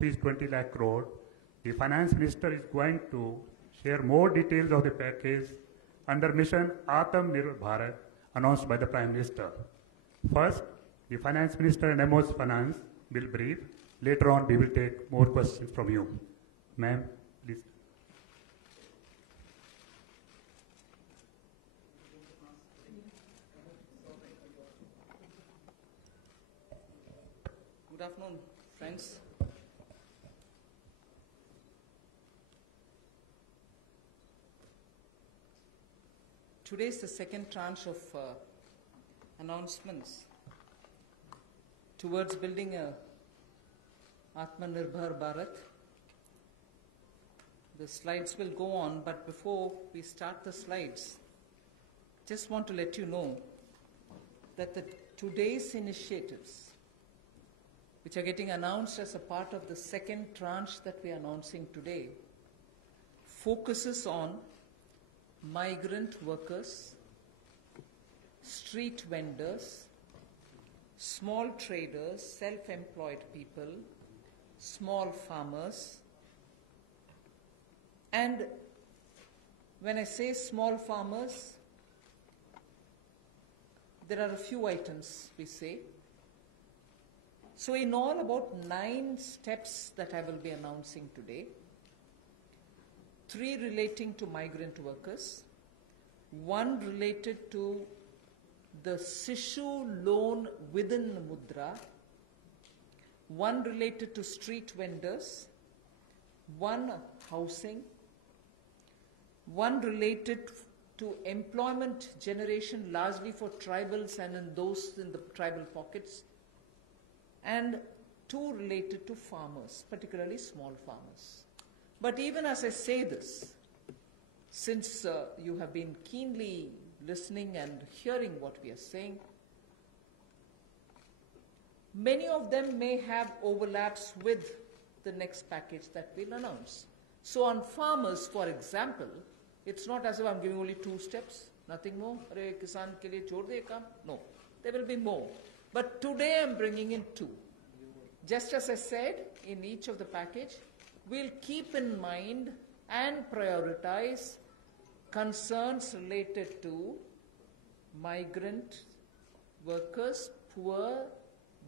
is 20 lakh crore. The finance minister is going to share more details of the package under mission Atmanirbhar Bharat announced by the Prime Minister. First, the finance minister and MO's finance will brief. Later on, we will take more questions from you. Ma'am, please. Good afternoon, friends. Today is the second tranche of announcements towards building a Atmanirbhar Bharat. The slides will go on, but before we start the slides, just want to let you know that today's initiatives, which are getting announced as a part of the second tranche that we are announcing today, focuses on migrant workers, street vendors, small traders, self-employed people, small farmers. And when I say small farmers, there are a few items we say. So in all, about 9 steps that I will be announcing today. 3 relating to migrant workers, 1 related to the Sishu loan within Mudra, 1 related to street vendors, 1 housing, 1 related to employment generation largely for tribals and in those in the tribal pockets, and 2 related to farmers, particularly small farmers. But even as I say this, since you have been keenly listening and hearing what we are saying, many of them may have overlaps with the next package that we'll announce. So on farmers, for example, it's not as if I'm giving only 2 steps, nothing more. Arey kisan ke liye chhod de kaam. No, there will be more. But today I'm bringing in 2. Just as I said, in each of the package, we'll keep in mind and prioritize concerns related to migrant workers, poor,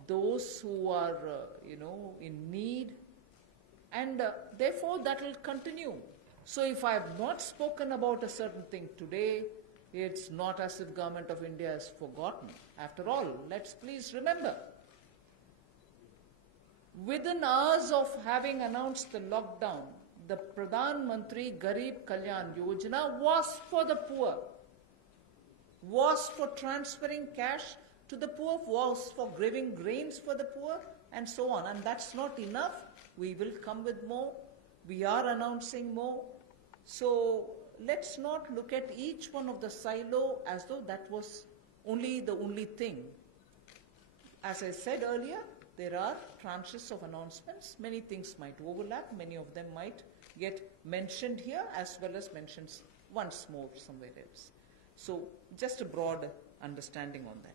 those who are, in need, and therefore that will continue. So if I have not spoken about a certain thing today, it's not as if Government of India has forgotten. After all, let's please remember, within hours of having announced the lockdown, the Pradhan Mantri Garib Kalyan Yojana was for the poor, was for transferring cash to the poor, was for giving grains for the poor, and so on. And that's not enough. We will come with more. We are announcing more. So let's not look at each one of the silo as though that was the only thing. As I said earlier, there are tranches of announcements. Many things might overlap. Many of them might get mentioned here as well as mentioned once more somewhere else. So just a broad understanding on that.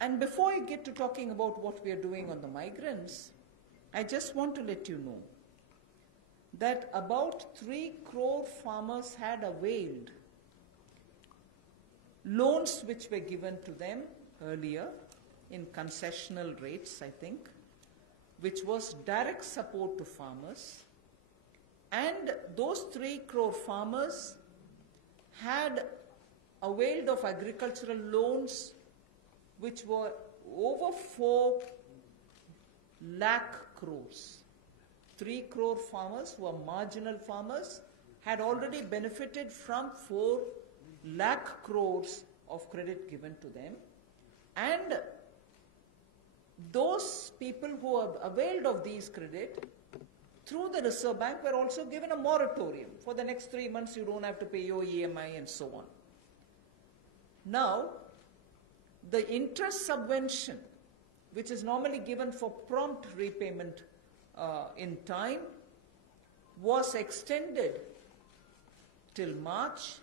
And before I get to talking about what we are doing on the migrants, I just want to let you know that about 3 crore farmers had availed loans which were given to them earlier in concessional rates, I think, which was direct support to farmers. And those 3 crore farmers had availed of agricultural loans which were over 4 lakh crores. 3 crore farmers who are marginal farmers had already benefited from 4 lakh crores of credit given to them. And those people who have availed of these credit through the Reserve Bank were also given a moratorium. For the next 3 months, you don't have to pay your EMI and so on. Now, the interest subvention, which is normally given for prompt repayment in time, was extended till March.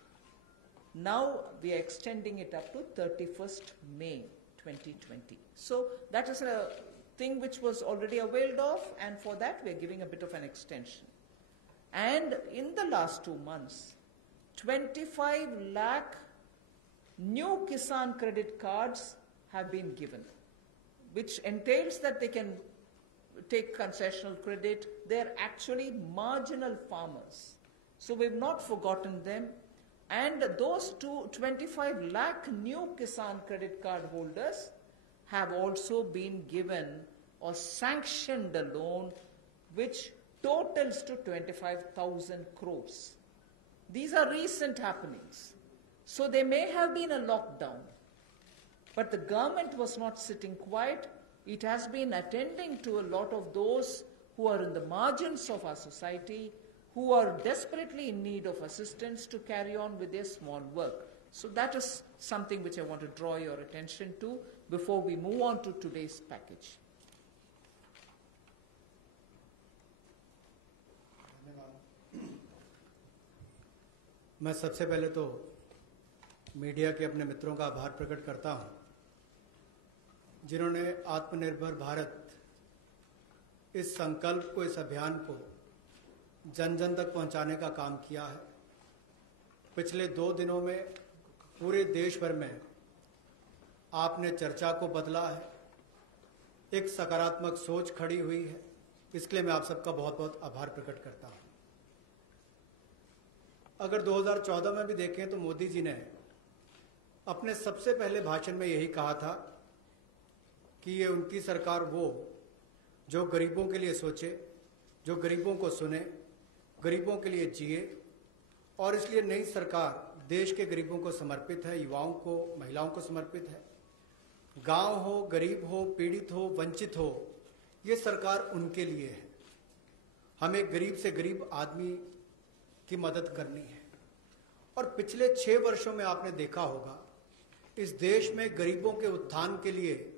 Now we are extending it up to 31st May 2020. So that is a thing which was already availed of, and for that we are giving a bit of an extension. And in the last 2 months, 25 lakh new Kisan credit cards have been given, which entails that they can take concessional credit. They're actually marginal farmers. So we've not forgotten them. And those 25 lakh new Kisan credit card holders have also been given or sanctioned a loan which totals to 25,000 crores. These are recent happenings. So there may have been a lockdown, but the government was not sitting quiet. It has been attending to a lot of those who are in the margins of our society, who are desperately in need of assistance to carry on with their small work. So that is something which I want to draw your attention to before we move on to today's package. मैं सबसे पहले तो media के अपने मित्रों का आभार प्रकट करता हूं, जिन्होंने आत्मनिर्भर भारत इस संकल्प को, इस अभियान को जन जन तक पहुंचाने का काम किया है। पिछले 2 दिनों में पूरे देश भर में आपने चर्चा को बदला है, एक सकारात्मक सोच खड़ी हुई है। इसके लिए मैं आप सबका बहुत बहुत आभार प्रकट करता हूं। अगर 2014 में भी देखें तो मोदी जी ने अपने सबसे पहले भाषण में यही कहा था कि ये उनकी सरकार वो जो गरीबों के लिए सोचे, जो गरीबों को सुने, गरीबों के लिए जिए, और इसलिए नई सरकार देश के गरीबों को समर्पित है, युवाओं को, महिलाओं को समर्पित है। गांव हो, गरीब हो, पीड़ित हो, वंचित हो, ये सरकार उनके लिए है। हमें गरीब से गरीब आदमी की मदद करनी है। और पिछले 6 वर्षों में आपने देखा होगा, इस देश में गरीबों के उत्थान के लिए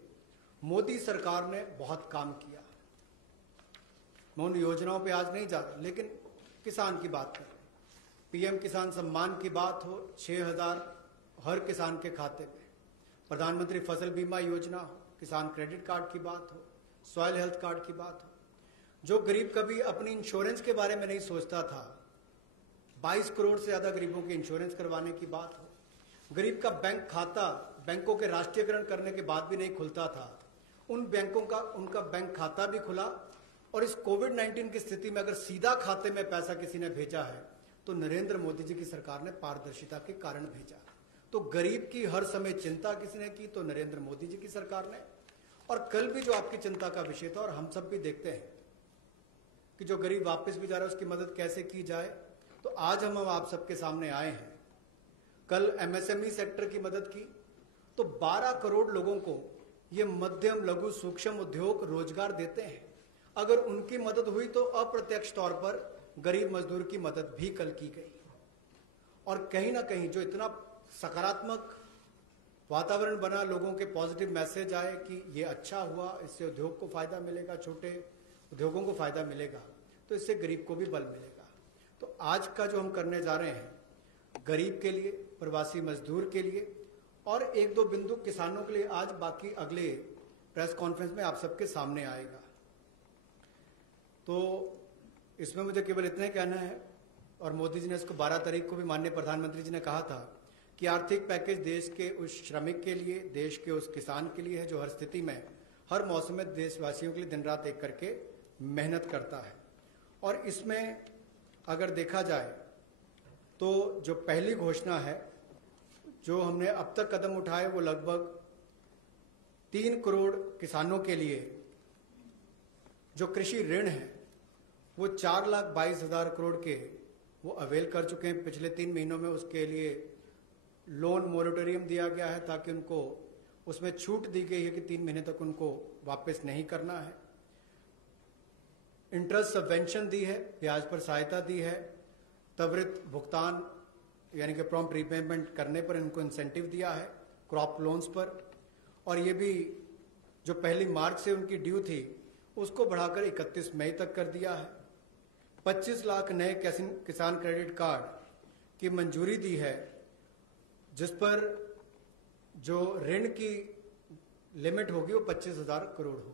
मोदी सरकार ने बहुत काम किया। मैं उन योजनाओं पे आज नहीं जा रहा, लेकिन किसान की बात करें, पीएम किसान सम्मान की बात हो, 6,000 हर किसान के खाते में, प्रधानमंत्री फसल बीमा योजना हो, किसान क्रेडिट कार्ड की बात हो, सॉइल हेल्थ कार्ड की बात हो। जो गरीब कभी अपनी इंश्योरेंस के बारे में नहीं सोचता था, 22 करोड़ से ज्यादा गरीबों के इंश्योरेंस करवाने की बात हो। गरीब का बैंक खाता बैंकों के राष्ट्रीयकरण करने के बाद भी नहीं खुलता था, उन बैंकों का उनका बैंक खाता भी खुला। और इस कोविड-19 की स्थिति में अगर सीधा खाते में पैसा किसी ने भेजा है तो नरेंद्र मोदी जी की सरकार ने पारदर्शिता के कारण भेजा। तो गरीब की हर समय चिंता किसने की तो नरेंद्र मोदी जी की सरकार ने। और कल भी जो आपकी चिंता का विषय था, और हम सब भी देखते हैं कि जो गरीब वापस भी जा रहा है उसकी मदद कैसे की जाए, तो आज हम आप सबके सामने आए हैं। कल एमएसएमई सेक्टर की मदद की तो 12 करोड़ लोगों को ये मध्यम लघु सूक्ष्म उद्योग रोजगार देते हैं। अगर उनकी मदद हुई तो अप्रत्यक्ष तौर पर गरीब मजदूर की मदद भी कल की गई। और कहीं ना कहीं जो इतना सकारात्मक वातावरण बना, लोगों के पॉजिटिव मैसेज आए कि ये अच्छा हुआ, इससे उद्योग को फायदा मिलेगा, छोटे उद्योगों को फायदा मिलेगा, तो इससे गरीब को भी बल मिलेगा। तो आज का जो हम करने जा रहे हैं, गरीब के लिए, प्रवासी मजदूर के लिए और 1-2 बिंदु किसानों के लिए, आज बाकी अगले प्रेस कॉन्फ्रेंस में आप सबके सामने आएगा। तो इसमें मुझे केवल इतना कहना है, और मोदी जी ने इसको 12 तारीख को भी माननीय प्रधानमंत्री जी ने कहा था कि आर्थिक पैकेज देश के उस श्रमिक के लिए, देश के उस किसान के लिए है जो हर स्थिति में, हर मौसम में देशवासियों के लिए दिन रात एक करके मेहनत करता है। और इसमें अगर देखा जाए तो जो पहली घोषणा है जो हमने अब तक कदम उठाए, वो लगभग 3 करोड़ किसानों के लिए जो कृषि ऋण है वो 4,22,000 करोड़ के वो अवेल कर चुके हैं। पिछले 3 महीनों में उसके लिए लोन मोरेटोरियम दिया गया है ताकि उनको उसमें छूट दी गई है कि 3 महीने तक उनको वापस नहीं करना है। इंटरेस्ट सबवेंशन दी है, ब्याज पर सहायता दी है, त्वरित भुगतान यानी कि प्रॉम्प्ट रीपेमेंट करने पर इनको इंसेंटिव दिया है, क्रॉप लोन्स पर। और ये भी जो 1 मार्च से उनकी ड्यू थी उसको बढ़ाकर 31 मई तक कर दिया है। 25 लाख नए किसान क्रेडिट कार्ड की मंजूरी दी है, जिस पर जो ऋण की लिमिट होगी वो 25,000 करोड़ होगी।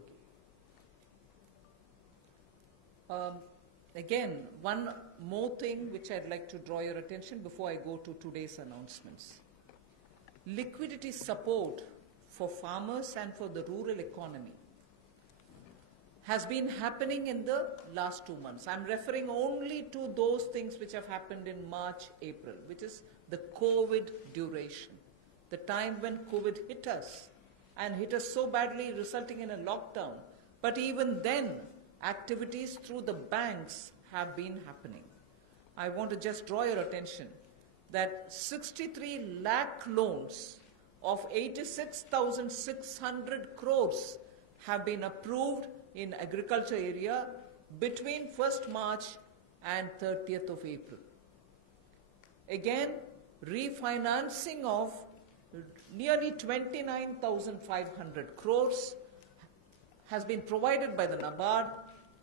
Again, one more thing which I'd like to draw your attention before I go to today's announcements. Liquidity support for farmers and for the rural economy has been happening in the last 2 months. I'm referring only to those things which have happened in March, April, which is the COVID duration, the time when COVID hit us and hit us so badly, resulting in a lockdown. But even then, activities through the banks have been happening. I want to just draw your attention that 63 lakh loans of 86,600 crores have been approved in agriculture area between 1st March and 30th of April. Again, refinancing of nearly 29,500 crores has been provided by the NABARD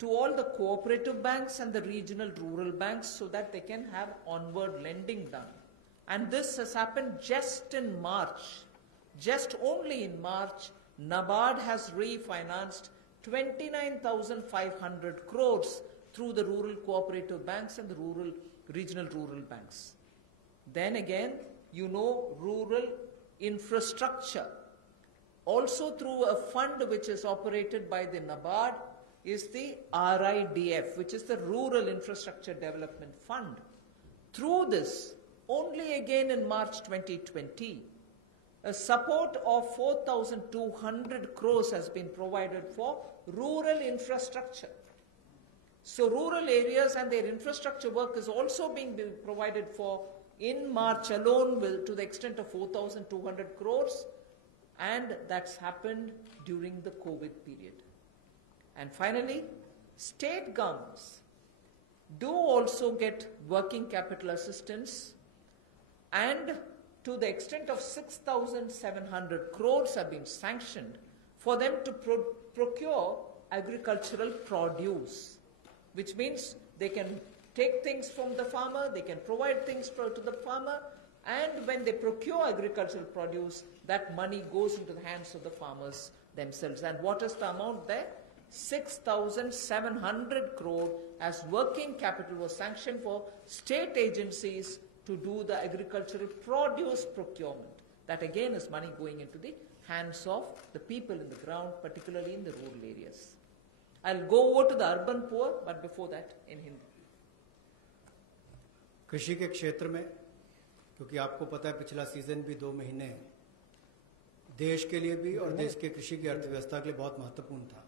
to all the cooperative banks and the regional rural banks so that they can have onward lending done. And this has happened just in March. Just only in March, NABARD has refinanced 29,500 crores through the rural cooperative banks and the regional rural banks. Then again, you know, rural infrastructure, also through a fund which is operated by the NABARD, is the RIDF, which is the Rural Infrastructure Development Fund. Through this, only again in March 2020, a support of 4,200 crores has been provided for rural infrastructure. So rural areas and their infrastructure work is also being provided for in March alone to the extent of 4,200 crores, and that's happened during the COVID period. And finally, state governments do also get working capital assistance, and to the extent of 6,700 crores have been sanctioned for them to procure agricultural produce, which means they can take things from the farmer, they can provide things to the farmer, and when they procure agricultural produce, that money goes into the hands of the farmers themselves. And what is the amount there? 6,700 crore as working capital was sanctioned for state agencies to do the agricultural produce procurement. That again is money going into the hands of the people in the ground, particularly in the rural areas. I'll go over to the urban poor, but before that in Hindi. कृषि के क्षेत्र में, क्योंकि आपको पता है पिछला season भी 2 महीने देश के लिए भी और देश के कृषि की अर्थव्यवस्था के लिए बहुत महत्वपूर्ण था,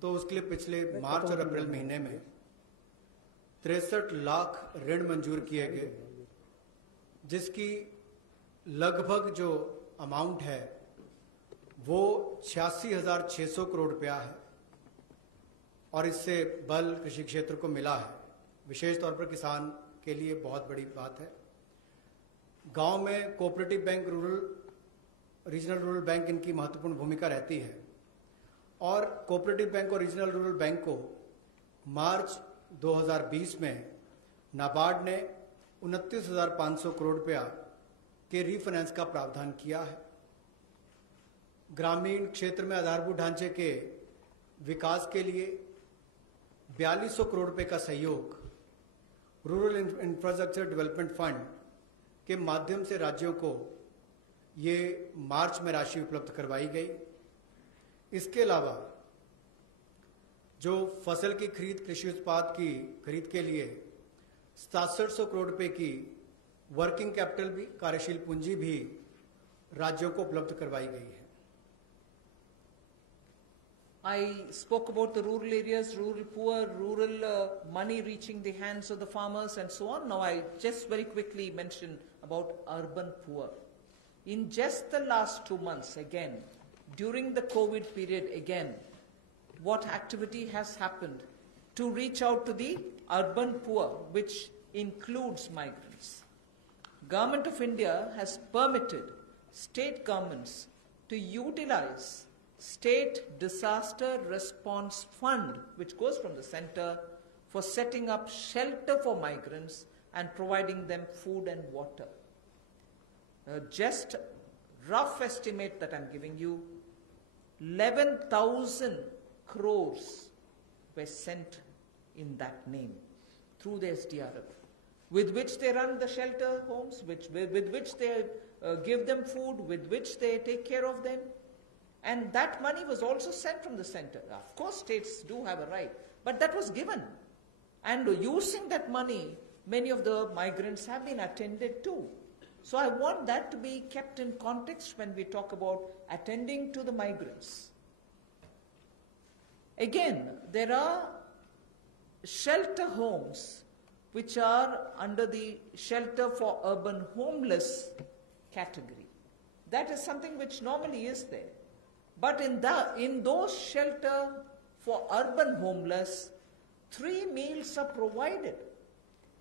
तो उसके लिए पिछले मार्च और अप्रैल महीने में 63 लाख ऋण मंजूर किए गए, जिसकी लगभग जो अमाउंट है वो 86,600 करोड़ रुपया है, और इससे बल कृषि क्षेत्र को मिला है। विशेष तौर पर किसान के लिए बहुत बड़ी बात है। गांव में cooperative bank, regional rural bank इनकी महत्वपूर्ण भूमिका रहती है, और कोऑपरेटिव बैंक और रीजनल रूरल बैंक को मार्च 2020 में नाबार्ड ने 29,500 करोड़ रुपया के रीफाइनेंस का प्रावधान किया है। ग्रामीण क्षेत्र में आधारभूत ढांचे के विकास के लिए 4200 करोड़ रुपए का सहयोग रूरल इंफ्रास्ट्रक्चर डेवलपमेंट फंड के माध्यम से राज्यों को ये मार्च में राशि उपलब्ध करवाई गई। इसके अलावा जो फसल की खरीद, कृषि उत्पाद की खरीद के लिए 6700 करोड़ रुपए की वर्किंग कैपिटल भी, कार्यशील पूंजी भी राज्यों को उपलब्ध करवाई गई है। I spoke about the rural areas, rural poor, rural money reaching the hands of the farmers and so on. Now I just very quickly mention about urban poor. In just the last 2 months, again, during the COVID period, again, what activity has happened to reach out to the urban poor, which includes migrants? Government of India has permitted state governments to utilize State Disaster Response Fund, which goes from the center, for setting up shelter for migrants and providing them food and water. Just rough estimate that I'm giving you, 11,000 crores were sent in that name through the SDRF, with which they run the shelter homes, with which they give them food, with which they take care of them. And that money was also sent from the center. Of course, states do have a right, but that was given. And using that money, many of the migrants have been attended to. So I want that to be kept in context when we talk about attending to the migrants. Again, there are shelter homes which are under the shelter for urban homeless category. That is something which normally is there. But in those shelter for urban homeless, 3 meals are provided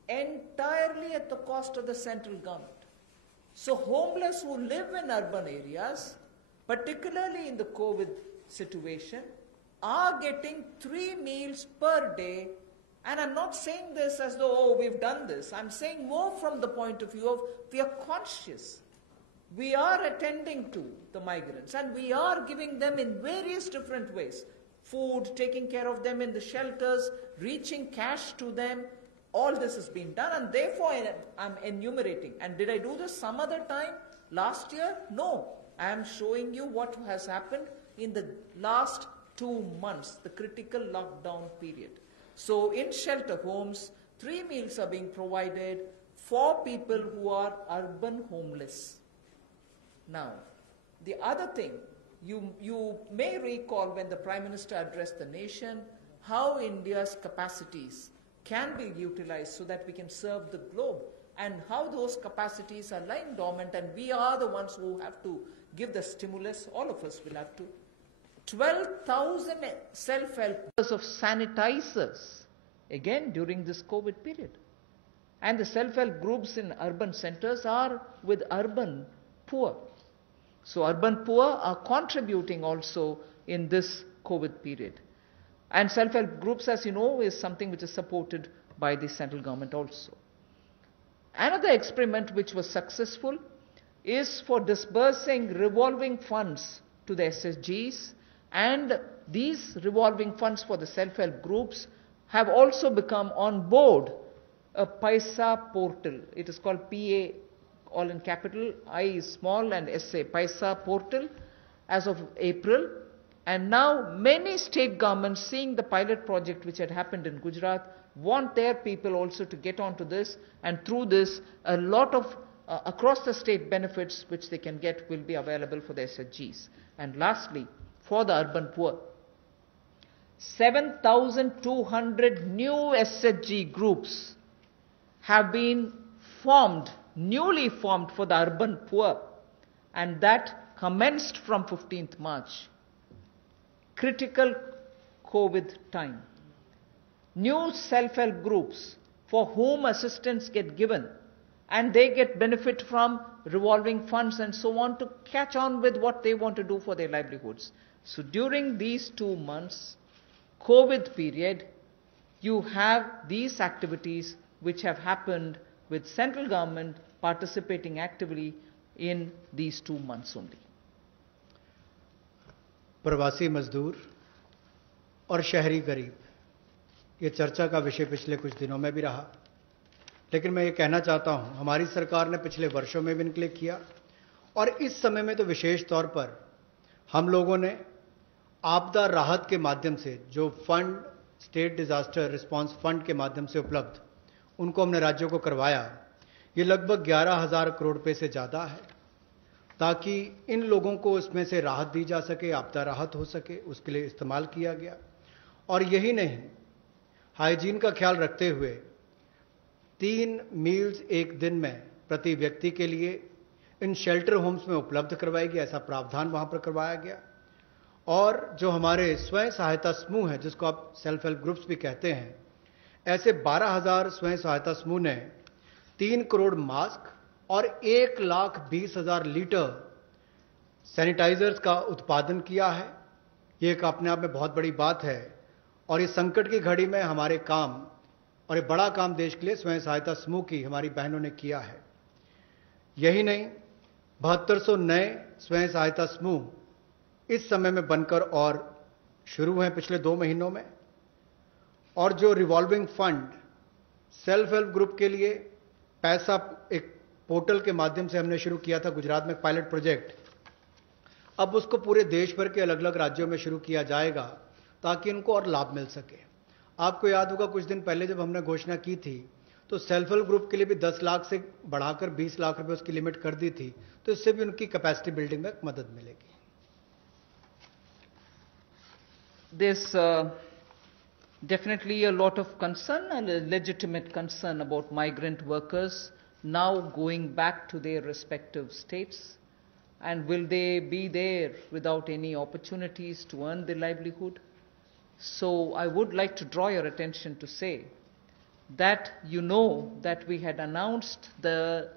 entirely at the cost of the central government. So homeless who live in urban areas, particularly in the COVID situation, are getting 3 meals per day. And I'm not saying this as though, oh, we've done this. I'm saying more from the point of view of we are conscious. We are attending to the migrants and we are giving them in various different ways. Food, taking care of them in the shelters, reaching cash to them. All this has been done and therefore I'm enumerating. And did I do this some other time? Last year? No. I am showing you what has happened in the last 2 months, the critical lockdown period. So in shelter homes, 3 meals are being provided for people who are urban homeless. Now, the other thing, you may recall when the Prime Minister addressed the nation, how India's capacities can be utilized so that we can serve the globe, and how those capacities are lying dormant, and we are the ones who have to give the stimulus, all of us will have to. 12,000 self-help of sanitizers, again during this COVID period. And the self-help groups in urban centers are with urban poor. So urban poor are contributing also in this COVID period. And self-help groups, as you know, is something which is supported by the central government also. Another experiment which was successful is for disbursing revolving funds to the SSGs, and these revolving funds for the self-help groups have also become on board a Paisa portal. It is called PA, all in capital, I is small and SA, Paisa portal, as of April. And now many state governments, seeing the pilot project which had happened in Gujarat, want their people also to get onto this, and through this a lot of across the state benefits which they can get will be available for the SHGs. And lastly, for the urban poor, 7,200 new SHG groups have been formed, newly formed for the urban poor, and that commenced from 15th March. Critical COVID time. New self-help groups for whom assistance get given, and they get benefit from revolving funds and so on to catch on with what they want to do for their livelihoods. So during these 2 months, COVID period, you have these activities which have happened with central government participating actively in these 2 months only. प्रवासी मजदूर और शहरी गरीब, ये चर्चा का विषय पिछले कुछ दिनों में भी रहा, लेकिन मैं ये कहना चाहता हूं, हमारी सरकार ने पिछले वर्षों में भी इनके किया, और इस समय में तो विशेष तौर पर हम लोगों ने आपदा राहत के माध्यम से जो fund, state disaster response fund के माध्यम से उपलब्ध, उनको हमने राज्यों को करवाया। ये लगभग 11,000 करोड़ रुपए से ज़्यादा है, ताकि इन लोगों को इसमें से राहत दी जा सके, आपदा राहत हो सके, उसके लिए इस्तेमाल किया गया। और यही नहीं, हाइजीन का ख्याल रखते हुए 3 मील्स एक दिन में प्रति व्यक्ति के लिए इन शेल्टर होम्स में उपलब्ध करवाएगी, ऐसा प्रावधान वहां पर करवाया गया। और जो हमारे स्वयं सहायता समूह हैं, जिसको आप सेल्फ हेल्प ग्रुप्स भी कहते हैं, ऐसे 12,000 स्वयं सहायता समूह ने 3 करोड़ मास्क और 1,20,000 लीटर सैनिटाइजर्स का उत्पादन किया है। ये एक अपने आप में बहुत बड़ी बात है, और ये संकट की घड़ी में हमारे काम, और ये बड़ा काम देश के लिए स्वयं सहायता समूह की हमारी बहनों ने किया है। यही नहीं, 7200 नए स्वयं सहायता समूह इस समय में बनकर और शुरू हैं पिछले 2 महीनों में, और जो revolving fund self help group के लिए पैसा एक पोर्टल के माध्यम से हमने शुरू किया था गुजरात में पायलट प्रोजेक्ट, अब उसको पूरे देश भर के अलग अलग राज्यों में शुरू किया जाएगा ताकि इनको और लाभ मिल सके। आपको याद होगा कुछ दिन पहले जब हमने घोषणा की थी तो सेल्फ हेल्प ग्रुप के लिए भी 10 लाख से बढ़ाकर 20 लाख रुपए उसकी लिमिट कर दी थी, तो इससे भी उनकी कैपेसिटी बिल्डिंग में मदद मिलेगी। There's definitely a lot of concern and a legitimate concern about migrant workers now going back to their respective states. And will they be there without any opportunities to earn their livelihood? So I would like to draw your attention to say that you know that we had announced the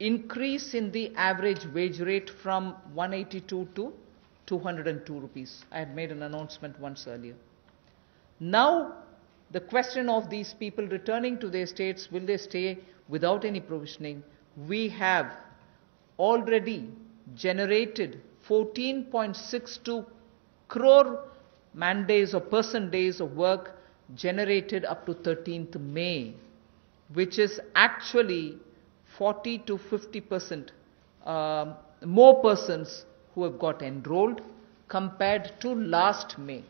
increase in the average wage rate from 182 to 202 rupees. I had made an announcement once earlier. Now, the question of these people returning to their states, will they stay without any provisioning? We have already generated 14.62 crore man days or person days of work generated up to 13th May, which is actually 40 to 50% more persons who have got enrolled compared to last May.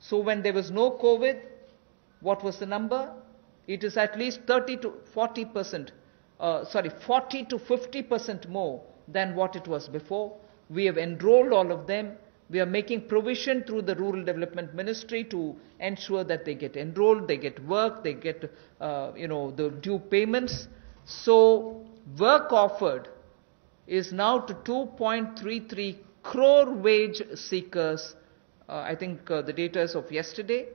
So when there was no COVID, what was the number? It is at least 30 to 40%, 40 to 50% more than what it was before. We have enrolled all of them. We are making provision through the Rural Development Ministry to ensure that they get enrolled, they get work, they get the due payments. So work offered is now to 2.33 crore wage seekers. I think the data is of yesterday,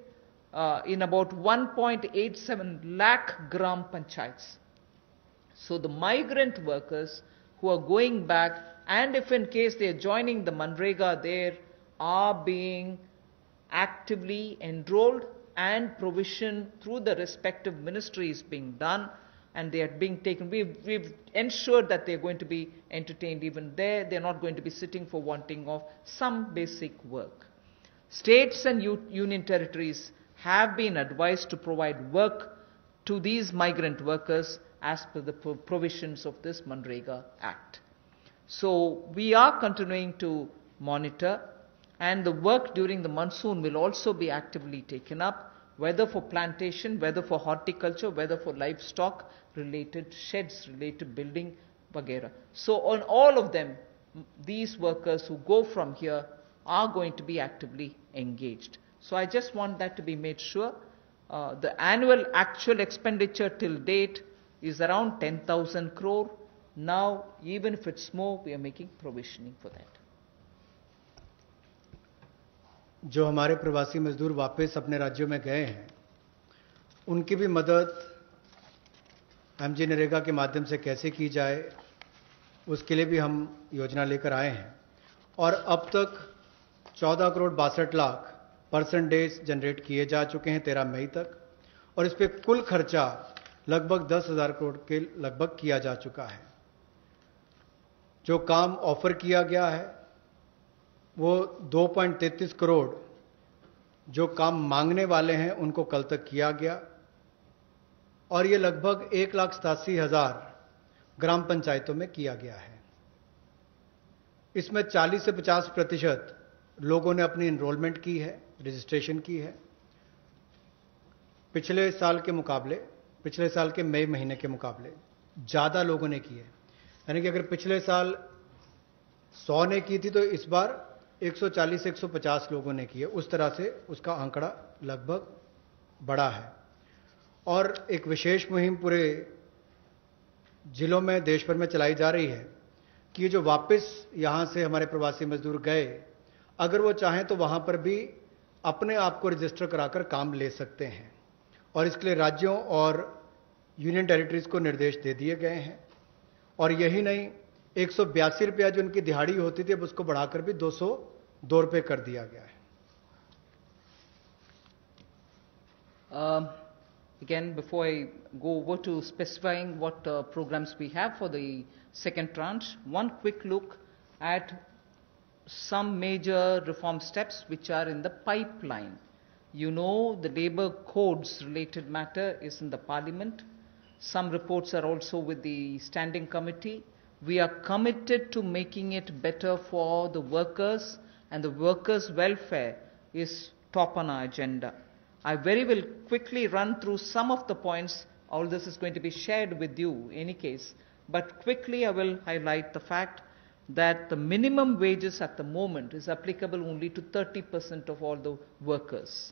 in about 1.87 lakh gram panchayats. So the migrant workers who are going back, and if in case they are joining the Manrega there, are being actively enrolled and provision through the respective ministries being done, and they are being taken. We've ensured that they're going to be entertained even there. They're not going to be sitting for wanting of some basic work. States and union territories have been advised to provide work to these migrant workers as per the provisions of this Manrega Act. So we are continuing to monitor, and the work during the monsoon will also be actively taken up, whether for plantation, whether for horticulture, whether for livestock related sheds, related building, vagera. So on all of them, these workers who go from here are going to be actively engaged. So I just want that to be made sure. The annual actual expenditure till date is around 10,000 crore. Now, even if it's more, we are making provisioning for that. जो हमारे प्रवासी मजदूर वापस अपने राज्यों में गए हैं, उनकी भी मदद एमजी नरेगा के माध्यम से कैसे की जाए, उसके लिए भी हम योजना लेकर आए हैं। और अब तक 14 crore 62 lakh person days generate किए जा चुके हैं 13 मई तक, और इस पे कुल खर्चा लगभग 10,000 करोड़ के लगभग किया जा चुका है। जो काम ऑफर किया गया है वो 2.33 करोड़ जो काम मांगने वाले हैं उनको कल तक किया गया, और ये लगभग 1,87,000 ग्राम पंचायतों में किया गया है। इसमें 40 से 50% लोगों ने अपनी एनरोलमेंट की है, रजिस्ट्रेशन की है। पिछले साल के मई महीने के मुकाबले ज़्यादा लोगों ने की है। यानी कि अगर पिछले साल 100 ने की थी तो इस बार 140 से 150 लोगों ने की है। उस तरह से उसका आंकड़ा लगभग बड़ा है। और एक विशेष मुहिम पूरे जिलों में देश भर में चलाई जा रही है कि ये जो वापस यहाँ से हमारे प्रवासी मजदूर गए, अगर वो चाहें तो वहाँ पर भी अपने आप को रजिस्टर कराकर काम ले सकते हैं, और इसके लिए राज्यों और यूनियन टेरिटरीज को निर्देश दे दिए गए हैं। और यही नहीं, 182 रुपया जो उनकी दिहाड़ी होती थी अब उसको बढ़ाकर भी 202 रुपये कर दिया गया है। Again, before I go over to specifying what programs we have for the second tranche, one quick look at some major reform steps which are in the pipeline. You know, the labor codes related matter is in the parliament. Some reports are also with the standing committee. We are committed to making it better for the workers, and the workers' welfare is top on our agenda. I very will quickly run through some of the points. All this is going to be shared with you in any case. But quickly I will highlight the fact that the minimum wages at the moment is applicable only to 30% of all the workers.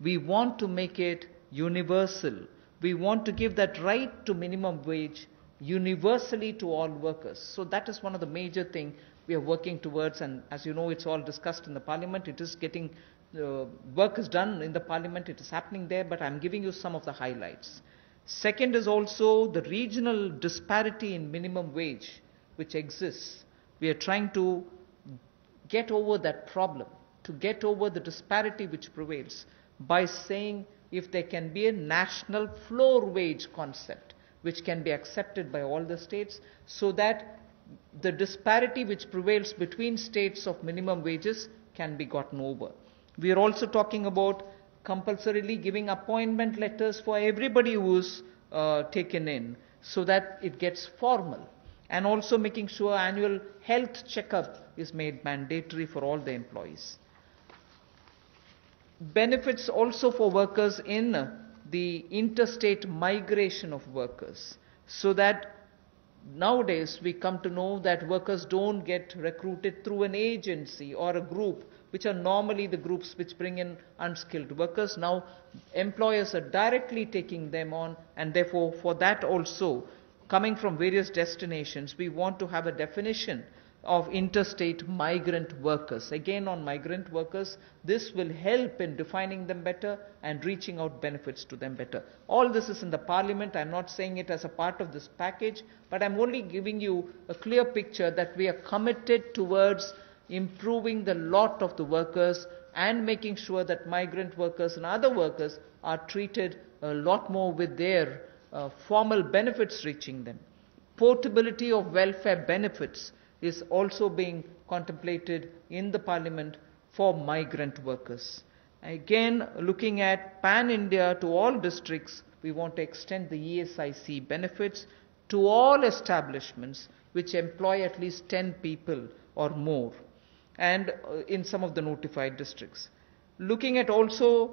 We want to make it universal. We want to give that right to minimum wage universally to all workers. So that is one of the major things we are working towards, and as you know, it's all discussed in the parliament. It is getting, work is done in the parliament, it is happening there, but I'm giving you some of the highlights. Second is also the regional disparity in minimum wage which exists. We are trying to get over that problem, to get over the disparity which prevails by saying if there can be a national floor wage concept which can be accepted by all the states, so that the disparity which prevails between states of minimum wages can be gotten over. We are also talking about compulsorily giving appointment letters for everybody who is taken in, so that it gets formal, and also making sure annual health checkup is made mandatory for all the employees. Benefits also for workers in the interstate migration of workers, so that nowadays we come to know that workers don't get recruited through an agency or a group, which are normally the groups which bring in unskilled workers. Now employers are directly taking them on, and therefore for that also, coming from various destinations, we want to have a definition of interstate migrant workers. Again, on migrant workers, this will help in defining them better and reaching out benefits to them better. All this is in the parliament. I'm not saying it as a part of this package, but I'm only giving you a clear picture that we are committed towards improving the lot of the workers and making sure that migrant workers and other workers are treated a lot more with their formal benefits reaching them. Portability of welfare benefits is also being contemplated in the parliament for migrant workers. Again, looking at pan-India to all districts, we want to extend the ESIC benefits to all establishments which employ at least 10 people or more, and in some of the notified districts. Looking at also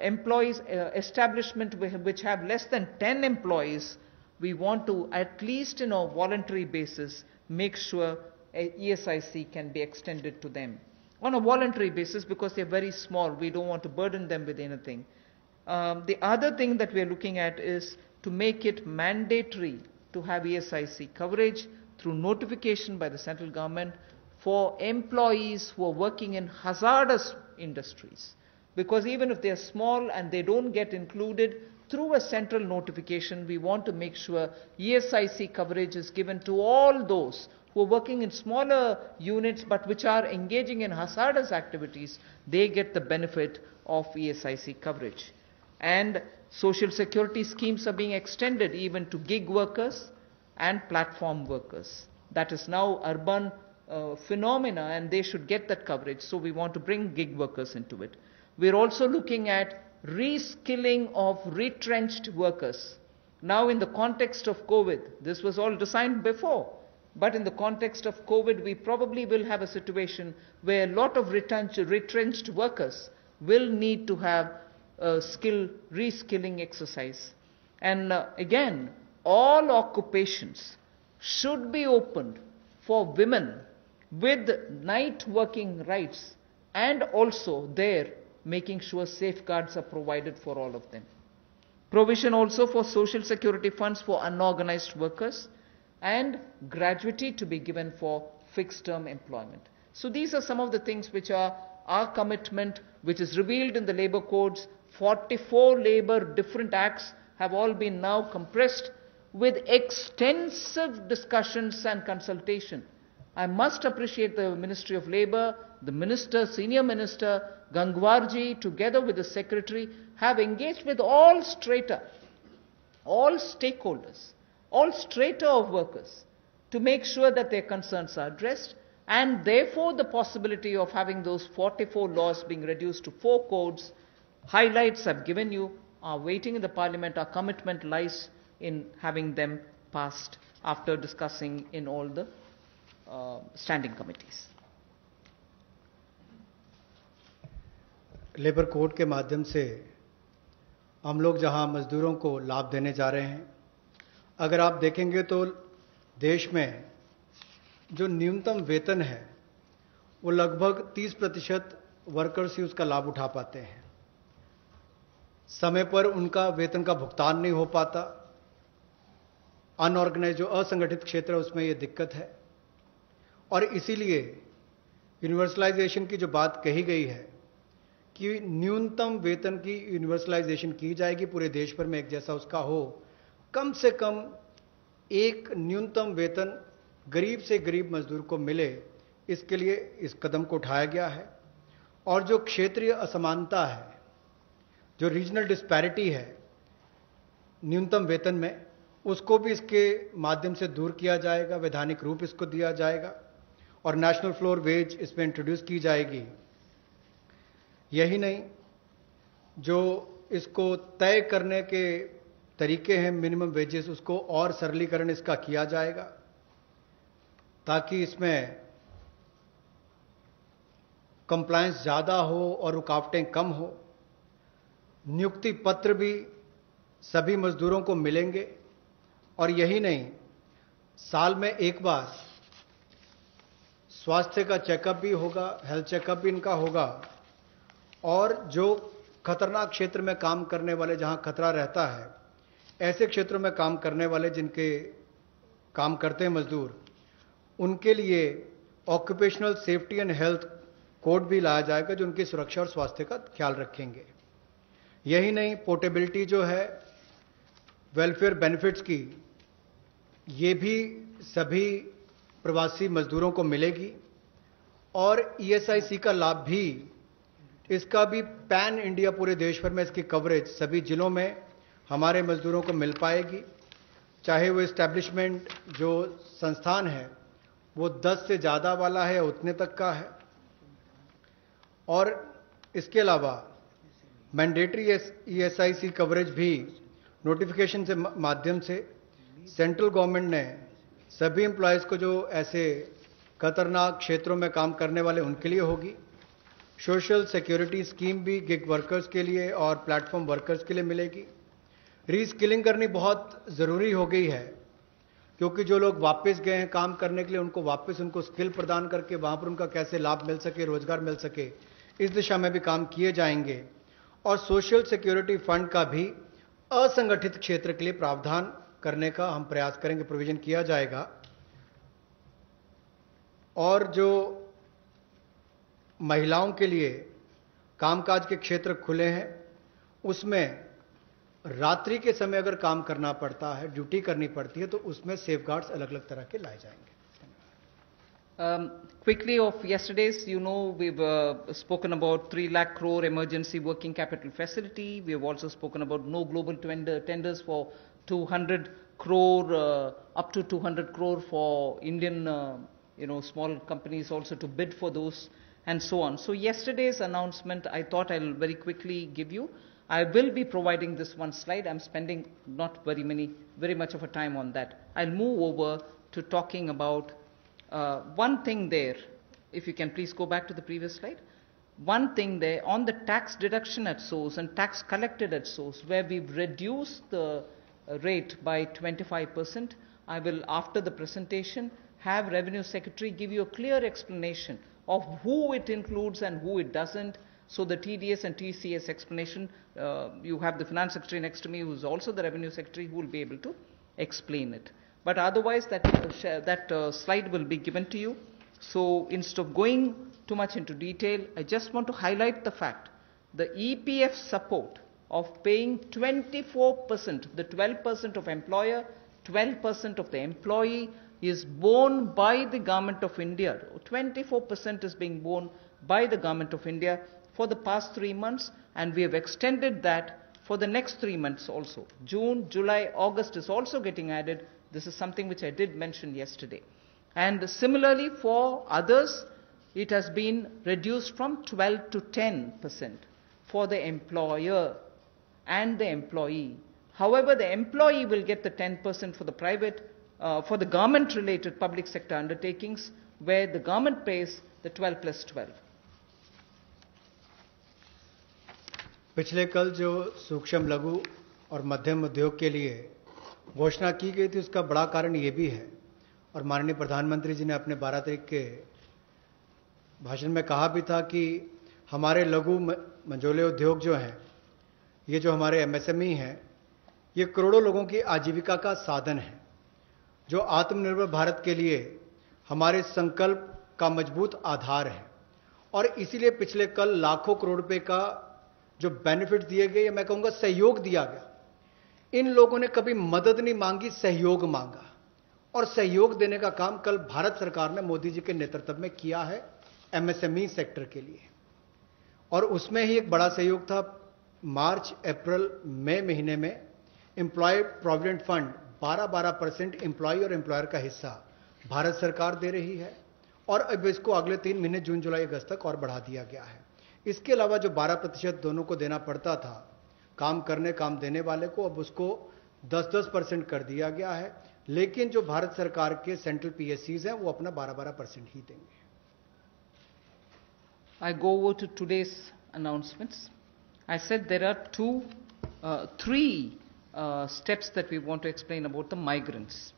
employees, establishment which have less than 10 employees, we want to, at least in a voluntary basis, make sure ESIC can be extended to them on a voluntary basis, because they're very small. We don't want to burden them with anything. The other thing that we're looking at is to make it mandatory to have ESIC coverage through notification by the central government for employees who are working in hazardous industries. Because even if they're small and they don't get included through a central notification, we want to make sure ESIC coverage is given to all those who are working in smaller units but which are engaging in hazardous activities. They get the benefit of ESIC coverage. And social security schemes are being extended even to gig workers and platform workers. That is now urban phenomena, and they should get that coverage. So we want to bring gig workers into it. We're also looking at reskilling of retrenched workers. Now in the context of COVID, this was all designed before, but in the context of COVID, we probably will have a situation where a lot of retrenched workers will need to have a reskilling exercise. And again, all occupations should be opened for women with night working rights, and also there making sure safeguards are provided for all of them. Provision also for social security funds for unorganized workers, and gratuity to be given for fixed term employment. So these are some of the things which are our commitment, which is revealed in the labor codes. 44 labor different acts have all been now compressed with extensive discussions and consultation. I must appreciate the Ministry of Labour, the Minister, Senior Minister Gangwarji, together with the Secretary, have engaged with all strata, all stakeholders, all strata of workers, to make sure that their concerns are addressed, and therefore the possibility of having those 44 laws being reduced to 4 codes highlights I've given you are waiting in the Parliament. Our commitment lies in having them passed after discussing in all the standing committees. Labour code के माध्यम से हम लोग जहां मजदूरों को लाभ देने जा रहे हैं, अगर आप देखेंगे तो देश में जो न्यूनतम वेतन है वो लगभग 30% वर्कर्स ही उसका लाभ उठा पाते हैं। समय पर उनका वेतन का भुगतान नहीं हो पाता। अनऑर्गेनाइज जो असंगठित क्षेत्र है उसमें ये दिक्कत है, और इसीलिए यूनिवर्सलाइजेशन की जो बात कही गई है कि न्यूनतम वेतन की यूनिवर्सलाइजेशन की जाएगी, पूरे देश भर में एक जैसा उसका हो, कम से कम एक न्यूनतम वेतन गरीब से गरीब मजदूर को मिले, इसके लिए इस कदम को उठाया गया है। और जो क्षेत्रीय असमानता है, जो रीजनल डिस्पैरिटी है न्यूनतम वेतन में, उसको भी इसके माध्यम से दूर किया जाएगा, वैधानिक रूप इसको दिया जाएगा और नेशनल फ्लोर वेज इसमें इंट्रोड्यूस की जाएगी। यही नहीं, जो इसको तय करने के तरीके हैं मिनिमम वेजेस, उसको और सरलीकरण इसका किया जाएगा ताकि इसमें कंप्लायंस ज़्यादा हो और रुकावटें कम हो। नियुक्ति पत्र भी सभी मजदूरों को मिलेंगे, और यही नहीं, साल में एक बार स्वास्थ्य का चेकअप भी होगा, हेल्थ चेकअप भी इनका होगा। और जो खतरनाक क्षेत्र में काम करने वाले, जहां खतरा रहता है, ऐसे क्षेत्रों में काम करने वाले जिनके काम करते हैं मजदूर, उनके लिए occupational safety and health code भी लाया जाएगा जो उनकी सुरक्षा और स्वास्थ्य का ख्याल रखेंगे। यही नहीं, पोर्टेबिलिटी जो है वेलफेयर बेनिफिट्स की, ये भी सभी प्रवासी मजदूरों को मिलेगी। और ईएसआईसी का लाभ भी, इसका भी पैन इंडिया पूरे देश भर में इसकी कवरेज सभी जिलों में हमारे मजदूरों को मिल पाएगी, चाहे वो एस्टैब्लिशमेंट जो संस्थान है वो 10 से ज़्यादा वाला है, उतने तक का है। और इसके अलावा मैंडेटरी ईएसआईसी कवरेज भी नोटिफिकेशन से माध्यम से सेंट्रल गवर्नमेंट ने सभी एम्प्लॉयज़ को जो ऐसे खतरनाक क्षेत्रों में काम करने वाले उनके लिए होगी। सोशल सिक्योरिटी स्कीम भी गिग वर्कर्स के लिए और प्लेटफॉर्म वर्कर्स के लिए मिलेगी। रीस्किलिंग करनी बहुत ज़रूरी हो गई है, क्योंकि जो लोग वापस गए हैं काम करने के लिए, उनको वापस उनको स्किल प्रदान करके वहाँ पर उनका कैसे लाभ मिल सके, रोजगार मिल सके, इस दिशा में भी काम किए जाएंगे। और सोशल सिक्योरिटी फंड का भी असंगठित क्षेत्र के लिए प्रावधान करने का हम प्रयास करेंगे, प्रोविजन किया जाएगा। और जो महिलाओं के लिए कामकाज के क्षेत्र खुले हैं, उसमें रात्रि के समय अगर काम करना पड़ता है, ड्यूटी करनी पड़ती है, तो उसमें सेफगार्ड्स अलग अलग तरह के लाए जाएंगे। Quickly of yesterday's, you know, we've spoken about 3 lakh crore emergency working capital facility. We have also spoken about no global tenders for 200 crore, up to 200 crore for Indian, small companies also to bid for those, and so on. So yesterday's announcement, I thought I'll very quickly give you. I will be providing this one slide. I'm spending not very much of a time on that. I'll move over to talking about one thing there. If you can please go back to the previous slide. One thing there on the tax deduction at source and tax collected at source, where we've reduced the rate by 25%. I will, after the presentation, have Revenue Secretary give you a clear explanation of who it includes and who it doesn't. So the TDS and TCS explanation, you have the Finance Secretary next to me, who is also the Revenue Secretary, who will be able to explain it. But otherwise, that slide will be given to you. So instead of going too much into detail, I just want to highlight the fact the EPF support of paying 24%, the 12% of employer, 12% of the employee, is borne by the Government of India. 24% is being borne by the Government of India for the past 3 months, and we have extended that for the next 3 months also. June, July, August is also getting added. This is something which I did mention yesterday. And similarly for others, it has been reduced from 12 to 10%. for the employer and the employee. However, the employee will get the 10% for the for the government-related public sector undertakings, where the government pays the 12 plus 12. पिछले कल जो सूक्ष्म लघु और मध्यम उद्योग के लिए घोषणा की गई थी, उसका बड़ा कारण ये भी है, और माननीय प्रधानमंत्री जी ने अपने 12 तारीख के भाषण में कहा भी था कि हमारे लघु मंझोले उद्योग जो हैं, ये जो हमारे एमएसएमई हैं, ये करोड़ों लोगों की आजीविका का साधन है, जो आत्मनिर्भर भारत के लिए हमारे संकल्प का मजबूत आधार है। और इसीलिए पिछले कल लाखों करोड़ रुपए का जो बेनिफिट दिए गए, या मैं कहूंगा सहयोग दिया गया। इन लोगों ने कभी मदद नहीं मांगी, सहयोग मांगा, और सहयोग देने का काम कल भारत सरकार ने मोदी जी के नेतृत्व में किया है एमएसएमई सेक्टर के लिए। और उसमें ही एक बड़ा सहयोग था, मार्च अप्रैल मई महीने में एम्प्लॉय प्रोविडेंट फंड 12% एम्प्लॉय और एम्प्लॉयर का हिस्सा भारत सरकार दे रही है, और अब इसको अगले 3 महीने जून जुलाई अगस्त तक और बढ़ा दिया गया है। इसके अलावा जो 12% दोनों को देना पड़ता था काम देने वाले को, अब उसको 10% कर दिया गया है। लेकिन जो भारत सरकार के सेंट्रल पीएससीज हैं, वो अपना 12% ही देंगे। I go over to today's announcements. I said there are three steps that we want to explain about the migrants.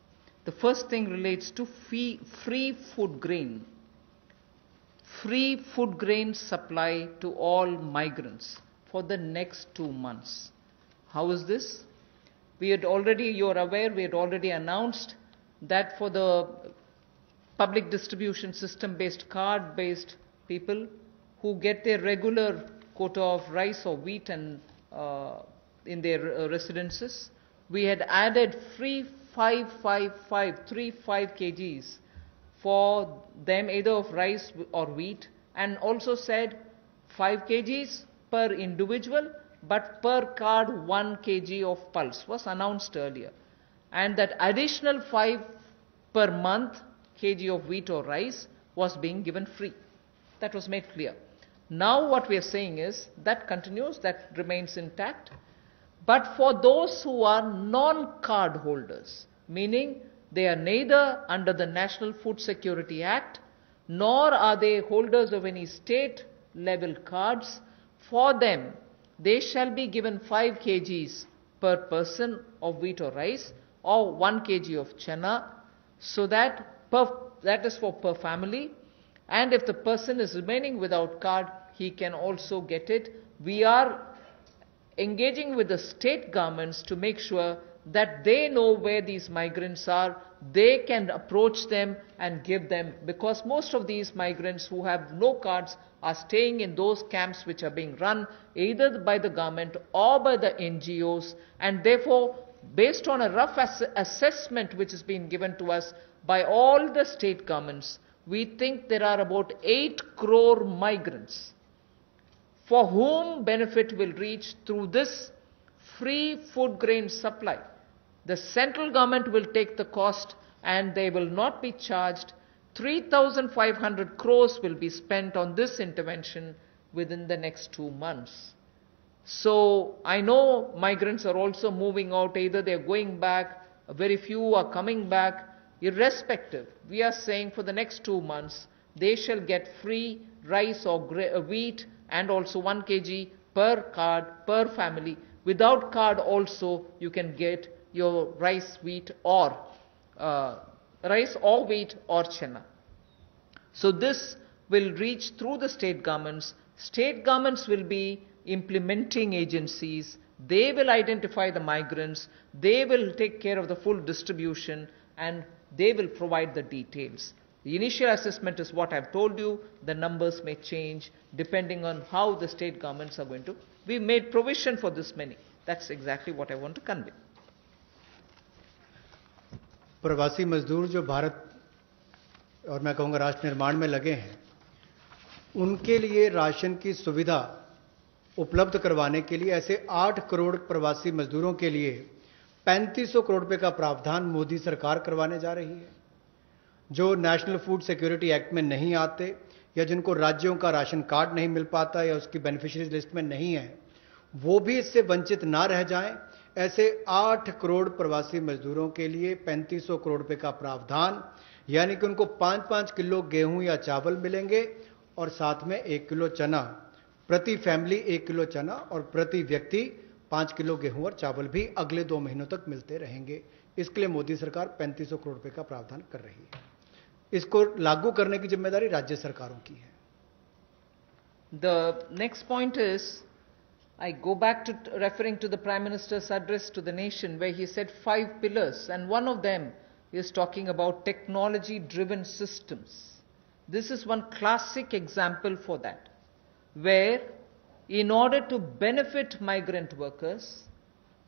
The first thing relates to free food grain. Free food grain supply to all migrants for the next 2 months. How is this? You're aware, we had already announced that for the public distribution system based, card based people who get their regular quota of rice or wheat and in their residences, we had added free 5 kgs for them, either of rice or wheat, and also said 5 kgs per individual, but per card 1 kg of pulse was announced earlier. And that additional 5 per month kg of wheat or rice was being given free. That was made clear. Now what we are saying is that continues, that remains intact. But for those who are non-card holders, meaning they are neither under the National Food Security Act, nor are they holders of any state level cards, for them they shall be given 5 kgs per person of wheat or rice, or 1 kg of chana, so that is for per family. And if the person is remaining without card, he can also get it. We are engaging with the state governments to make sure that they know where these migrants are, they can approach them and give them, because most of these migrants who have no cards are staying in those camps which are being run either by the government or by the NGOs, and therefore, based on a rough assessment which has been given to us by all the state governments, we think there are about 8 crore migrants for whom benefit will reach through this free food grain supply. The central government will take the cost and they will not be charged. 3,500 crores will be spent on this intervention within the next 2 months. So I know migrants are also moving out, either they're going back, very few are coming back. Irrespective, we are saying for the next 2 months, they shall get free rice or wheat and also 1 kg per card, per family. Without card also, you can get your rice, wheat or wheat or chana. So this will reach through the state governments. State governments will be implementing agencies. They will identify the migrants. They will take care of the full distribution, and they will provide the details. The initial assessment is what I've told you. The numbers may change depending on how the state governments are going to. We made provision for this many. That's exactly what I want to convey. प्रवासी मजदूर जो भारत और मैं कहूँगा राष्ट्र निर्माण में लगे हैं, उनके लिए राशन की सुविधा उपलब्ध करवाने के लिए ऐसे 8 करोड़ प्रवासी मजदूरों के लिए 3500 करोड़ रुपए का प्रावधान मोदी सरकार करवाने जा रही है, जो नेशनल फूड सिक्योरिटी एक्ट में नहीं आते या जिनको राज्यों का राशन कार्ड नहीं मिल पाता या उसकी बेनिफिशियरीज लिस्ट में नहीं है, वो भी इससे वंचित ना रह जाएं। ऐसे 8 करोड़ प्रवासी मजदूरों के लिए 3500 करोड़ रुपए का प्रावधान, यानी कि उनको 5-5 किलो गेहूं या चावल मिलेंगे और साथ में 1 किलो चना, प्रति फैमिली 1 किलो चना और प्रति व्यक्ति 5 किलो गेहूं और चावल भी अगले 2 महीनों तक मिलते रहेंगे। इसके लिए मोदी सरकार 3500 करोड़ रुपए का प्रावधान कर रही है। इसको लागू करने की जिम्मेदारी राज्य सरकारों की है। The next point is, I go back to referring to the Prime Minister's address to the nation, where he said 5 pillars, and one of them is talking about technology-driven systems. This is one classic example for that, where in order to benefit migrant workers,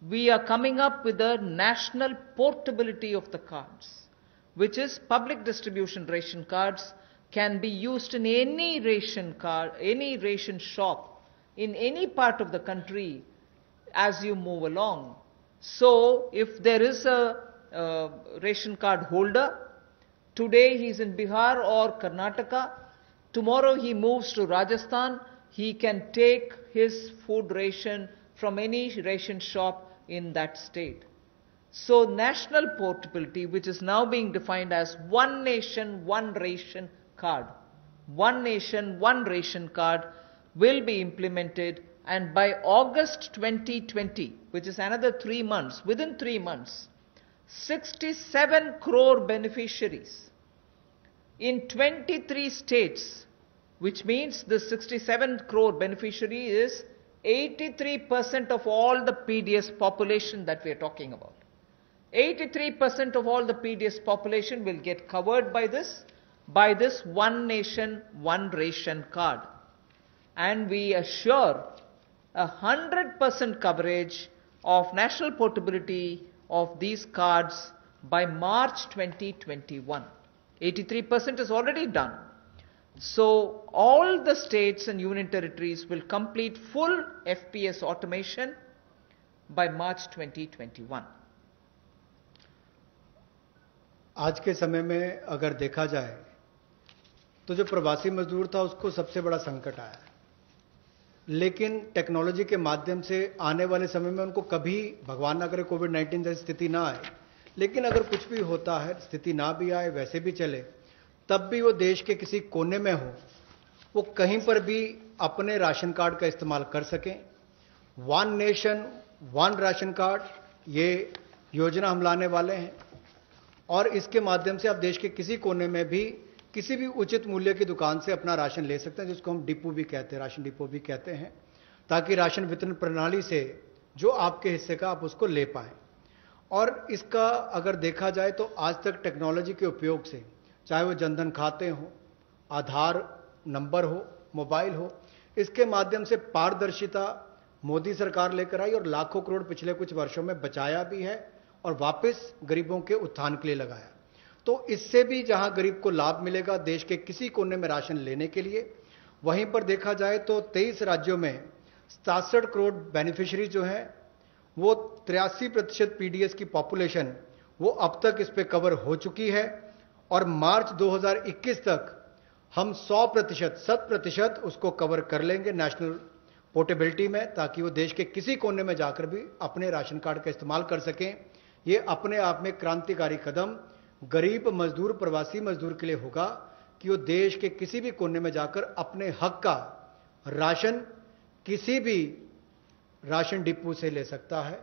we are coming up with a national portability of the cards, which is public distribution ration cards can be used in any ration card, any ration shop in any part of the country as you move along. So if there is a ration card holder, today he is in Bihar or Karnataka, tomorrow he moves to Rajasthan, he can take his food ration from any ration shop in that state. So national portability, which is now being defined as one nation, one ration card, one nation, one ration card, will be implemented, and by August 2020, which is another 3 months, within 3 months, 67 crore beneficiaries in 23 states, which means the 67 crore beneficiary is 83% of all the PDS population that we are talking about. 83% of all the PDS population will get covered by this one nation, one ration card. And we assure 100% coverage of national portability of these cards by March 2021. 83% is already done. So all the states and union territories will complete full FPS automation by March 2021. आज के समय में अगर देखा जाए तो जो प्रवासी मजदूर था उसको सबसे बड़ा संकट आया, लेकिन टेक्नोलॉजी के माध्यम से आने वाले समय में उनको कभी, भगवान ना करे, कोविड-19 जैसी स्थिति ना आए, लेकिन अगर कुछ भी होता है, स्थिति ना भी आए, वैसे भी चले, तब भी वो देश के किसी कोने में हो, वो कहीं पर भी अपने राशन कार्ड का इस्तेमाल कर सकें। One nation one ration card, ये योजना हम लाने वाले हैं और इसके माध्यम से आप देश के किसी कोने में भी किसी भी उचित मूल्य की दुकान से अपना राशन ले सकते हैं, जिसको हम डिपो भी कहते हैं, राशन डिपो भी कहते हैं, ताकि राशन वितरण प्रणाली से जो आपके हिस्से का आप उसको ले पाएं। और इसका अगर देखा जाए तो आज तक टेक्नोलॉजी के उपयोग से, चाहे वो जनधन खाते हो, आधार नंबर हो, मोबाइल हो, इसके माध्यम से पारदर्शिता मोदी सरकार लेकर आई और लाखों करोड़ पिछले कुछ वर्षों में बचाया भी है और वापस गरीबों के उत्थान के लिए लगाया। तो इससे भी जहां गरीब को लाभ मिलेगा देश के किसी कोने में राशन लेने के लिए, वहीं पर देखा जाए तो 23 राज्यों में 67 करोड़ बेनिफिशियरी जो हैं, वो 83% पीडीएस की पॉपुलेशन वो अब तक इस पे कवर हो चुकी है और मार्च 2021 तक हम 100% उसको कवर कर लेंगे नेशनल पोर्टेबिलिटी में, ताकि वो देश के किसी कोने में जाकर भी अपने राशन कार्ड का इस्तेमाल कर सकें। ये अपने आप में क्रांतिकारी कदम गरीब मजदूर, प्रवासी मजदूर के लिए होगा कि वो देश के किसी भी कोने में जाकर अपने हक का राशन किसी भी राशन डिपो से ले सकता है,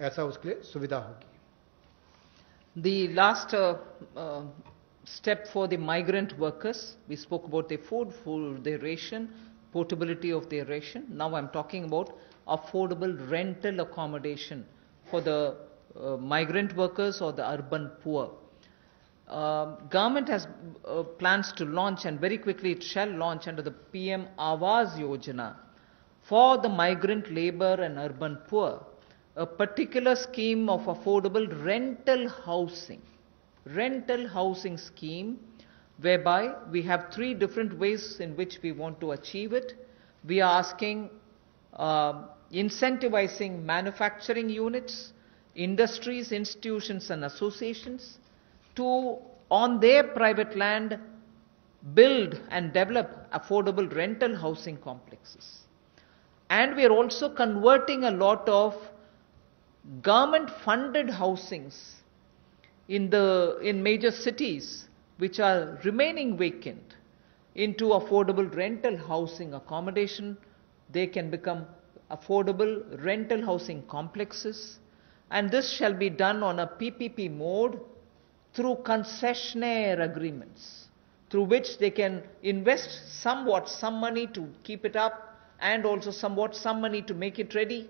ऐसा उसके लिए सुविधा होगी। The last step for the migrant workers, we spoke about their food, their ration, portability of their ration. Now I'm talking about affordable rental accommodation for the migrant workers or the urban poor. Government has plans to launch, and very quickly it shall launch under the PM Awas Yojana for the migrant labor and urban poor, a particular scheme of affordable rental housing scheme, whereby we have 3 different ways in which we want to achieve it. We are asking incentivizing manufacturing units, industries, institutions and associations to, on their private land, build and develop affordable rental housing complexes. And we are also converting a lot of government-funded housings in major cities which are remaining vacant into affordable rental housing accommodation. They can become affordable rental housing complexes, and this shall be done on a PPP mode through concessionaire agreements, through which they can invest somewhat some money to keep it up and also somewhat some money to make it ready,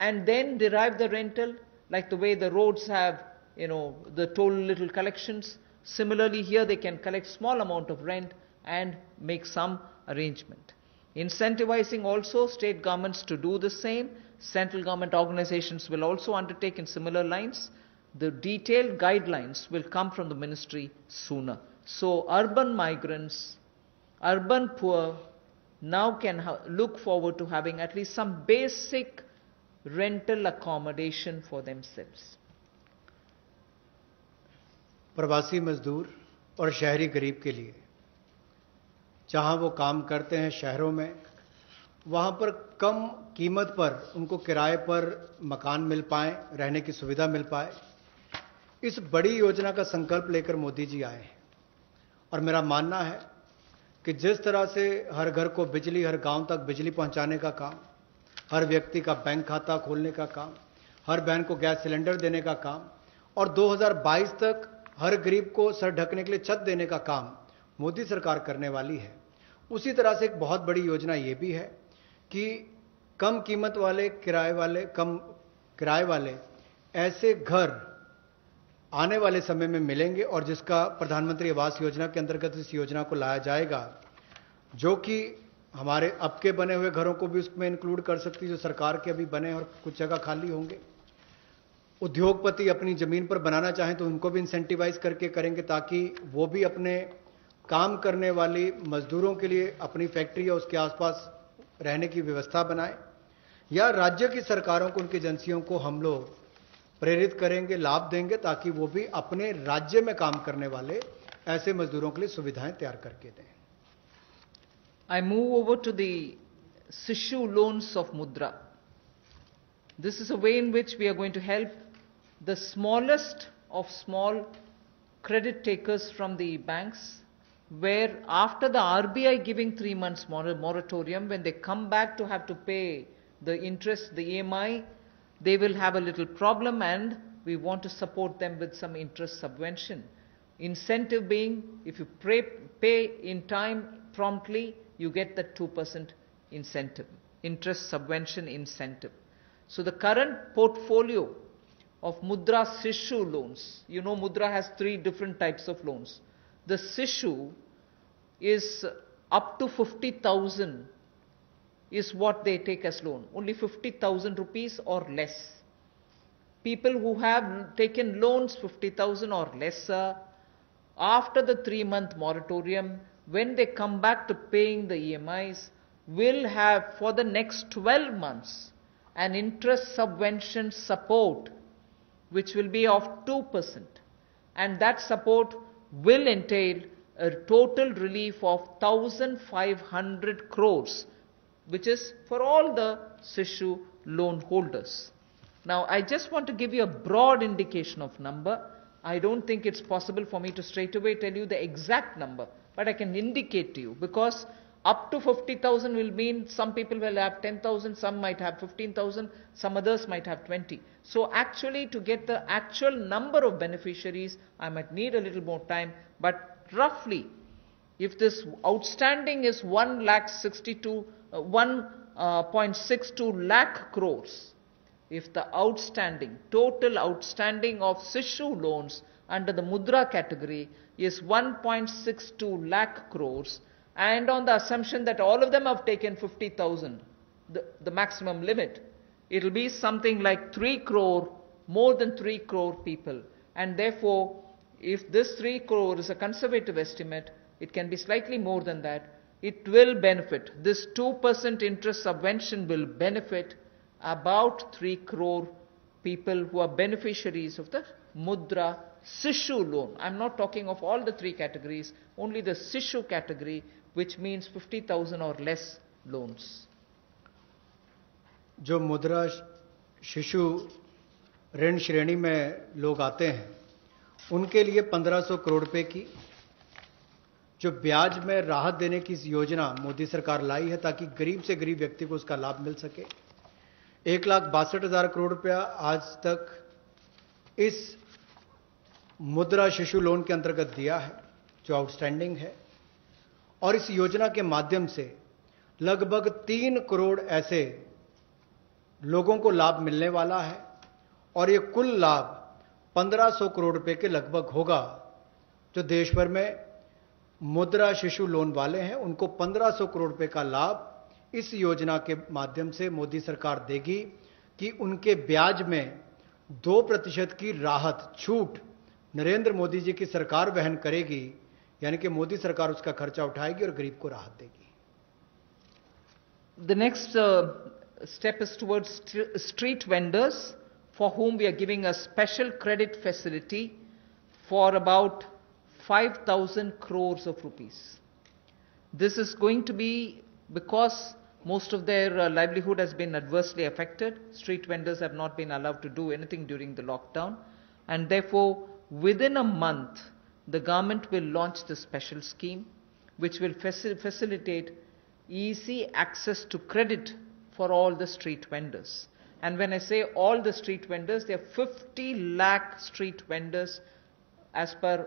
and then derive the rental, like the way the roads have, the toll little collections. Similarly, here they can collect small amount of rent and make some arrangement. Incentivizing also state governments to do the same. Central government organizations will also undertake in similar lines. The detailed guidelines will come from the ministry sooner. So urban migrants, urban poor now can look forward to having at least some basic rental accommodation for themselves. प्रवासी मजदूर और शहरी गरीब के लिए जहां वो काम करते हैं शहरों में, वहां पर कम कीमत पर उनको किराए पर मकान मिल पाए, रहने की सुविधा मिल पाए, इस बड़ी योजना का संकल्प लेकर मोदी जी आए हैं। और मेरा मानना है कि जिस तरह से हर घर को बिजली, हर गांव तक बिजली पहुंचाने का काम, हर व्यक्ति का बैंक खाता खोलने का काम, हर बहन को गैस सिलेंडर देने का काम और 2022 तक हर गरीब को सर ढकने के लिए छत देने का काम मोदी सरकार करने वाली है, उसी तरह से एक बहुत बड़ी योजना ये भी है कि कम कीमत वाले, कम किराए वाले ऐसे घर आने वाले समय में मिलेंगे और जिसका प्रधानमंत्री आवास योजना के अंतर्गत इस योजना को लाया जाएगा, जो कि हमारे अब के बने हुए घरों को भी उसमें इंक्लूड कर सकती है, जो सरकार के अभी बने और कुछ जगह खाली होंगे। उद्योगपति अपनी जमीन पर बनाना चाहें तो उनको भी इंसेंटिवाइज करके करेंगे, ताकि वो भी अपने काम करने वाली मजदूरों के लिए अपनी फैक्ट्री या उसके आसपास रहने की व्यवस्था बनाएं, या राज्य की सरकारों को, उनकी एजेंसियों को हम लोग प्रेरित करेंगे, लाभ देंगे, ताकि वो भी अपने राज्य में काम करने वाले ऐसे मजदूरों के लिए सुविधाएं तैयार करके दें। I move over to the Sishu loans of Mudra. This is a way in which we are going to help the smallest of small credit takers from the banks, where after the RBI giving 3 months moratorium, when they come back to have to pay the interest, the EMI, they will have a little problem, and we want to support them with some interest subvention. Incentive being, if you pay in time promptly, you get the 2% incentive, interest subvention incentive. So the current portfolio of Mudra Sishu loans, Mudra has 3 different types of loans. The Sishu is up to 50,000 is what they take as loan, only 50,000 rupees or less. People who have taken loans 50,000 or lesser, after the 3-month moratorium, when they come back to paying the EMIs, will have for the next 12 months an interest subvention support which will be of 2%, and that support will entail a total relief of 1,500 crores, which is for all the Sishu loan holders. Now, I just want to give you a broad indication of number. I don't think it's possible for me to straight away tell you the exact number, but I can indicate to you, because up to 50,000 will mean some people will have 10,000, some might have 15,000, some others might have 20. So actually, to get the actual number of beneficiaries, I might need a little more time, but roughly, if this outstanding is 1.62 lakh crores, if the total outstanding of Sishu loans under the Mudra category is 1.62 lakh crores, and on the assumption that all of them have taken 50,000, the maximum limit, it will be something like 3 crore, more than 3 crore people. And therefore, if this 3 crore is a conservative estimate, it can be slightly more than that. It will benefit. This 2% interest subvention will benefit about 3 crore people who are beneficiaries of the Mudra Sishu loan. I'm not talking of all the 3 categories, only the Sishu category which means 50,000 or less loans. जो मुद्रा शिशु ऋण श्रेणी में लोग आते हैं उनके लिए 1500 करोड़ रुपए की जो ब्याज में राहत देने की योजना मोदी सरकार लाई है ताकि गरीब से गरीब व्यक्ति को उसका लाभ मिल सके। 1,62,000 करोड़ रुपया आज तक इस मुद्रा शिशु लोन के अंतर्गत दिया है जो आउटस्टैंडिंग है, और इस योजना के माध्यम से लगभग 3 करोड़ ऐसे लोगों को लाभ मिलने वाला है, और ये कुल लाभ 1500 करोड़ रुपए के लगभग होगा। जो देश भर में मुद्रा शिशु लोन वाले हैं उनको 1500 करोड़ रुपए का लाभ इस योजना के माध्यम से मोदी सरकार देगी कि उनके ब्याज में 2% की राहत छूट नरेंद्र मोदी जी की सरकार वहन करेगी, यानी कि मोदी सरकार उसका खर्चा उठाएगी और गरीब को राहत देगी। The next step is towards street vendors, for whom we are giving a special credit facility for about 5,000 crores of rupees. This is going to be because most of their livelihood has been adversely affected. Street vendors have not been allowed to do anything during the lockdown, and therefore within a month the government will launch this special scheme which will facilitate easy access to credit for all the street vendors. And when I say all the street vendors, there are 50 lakh street vendors as per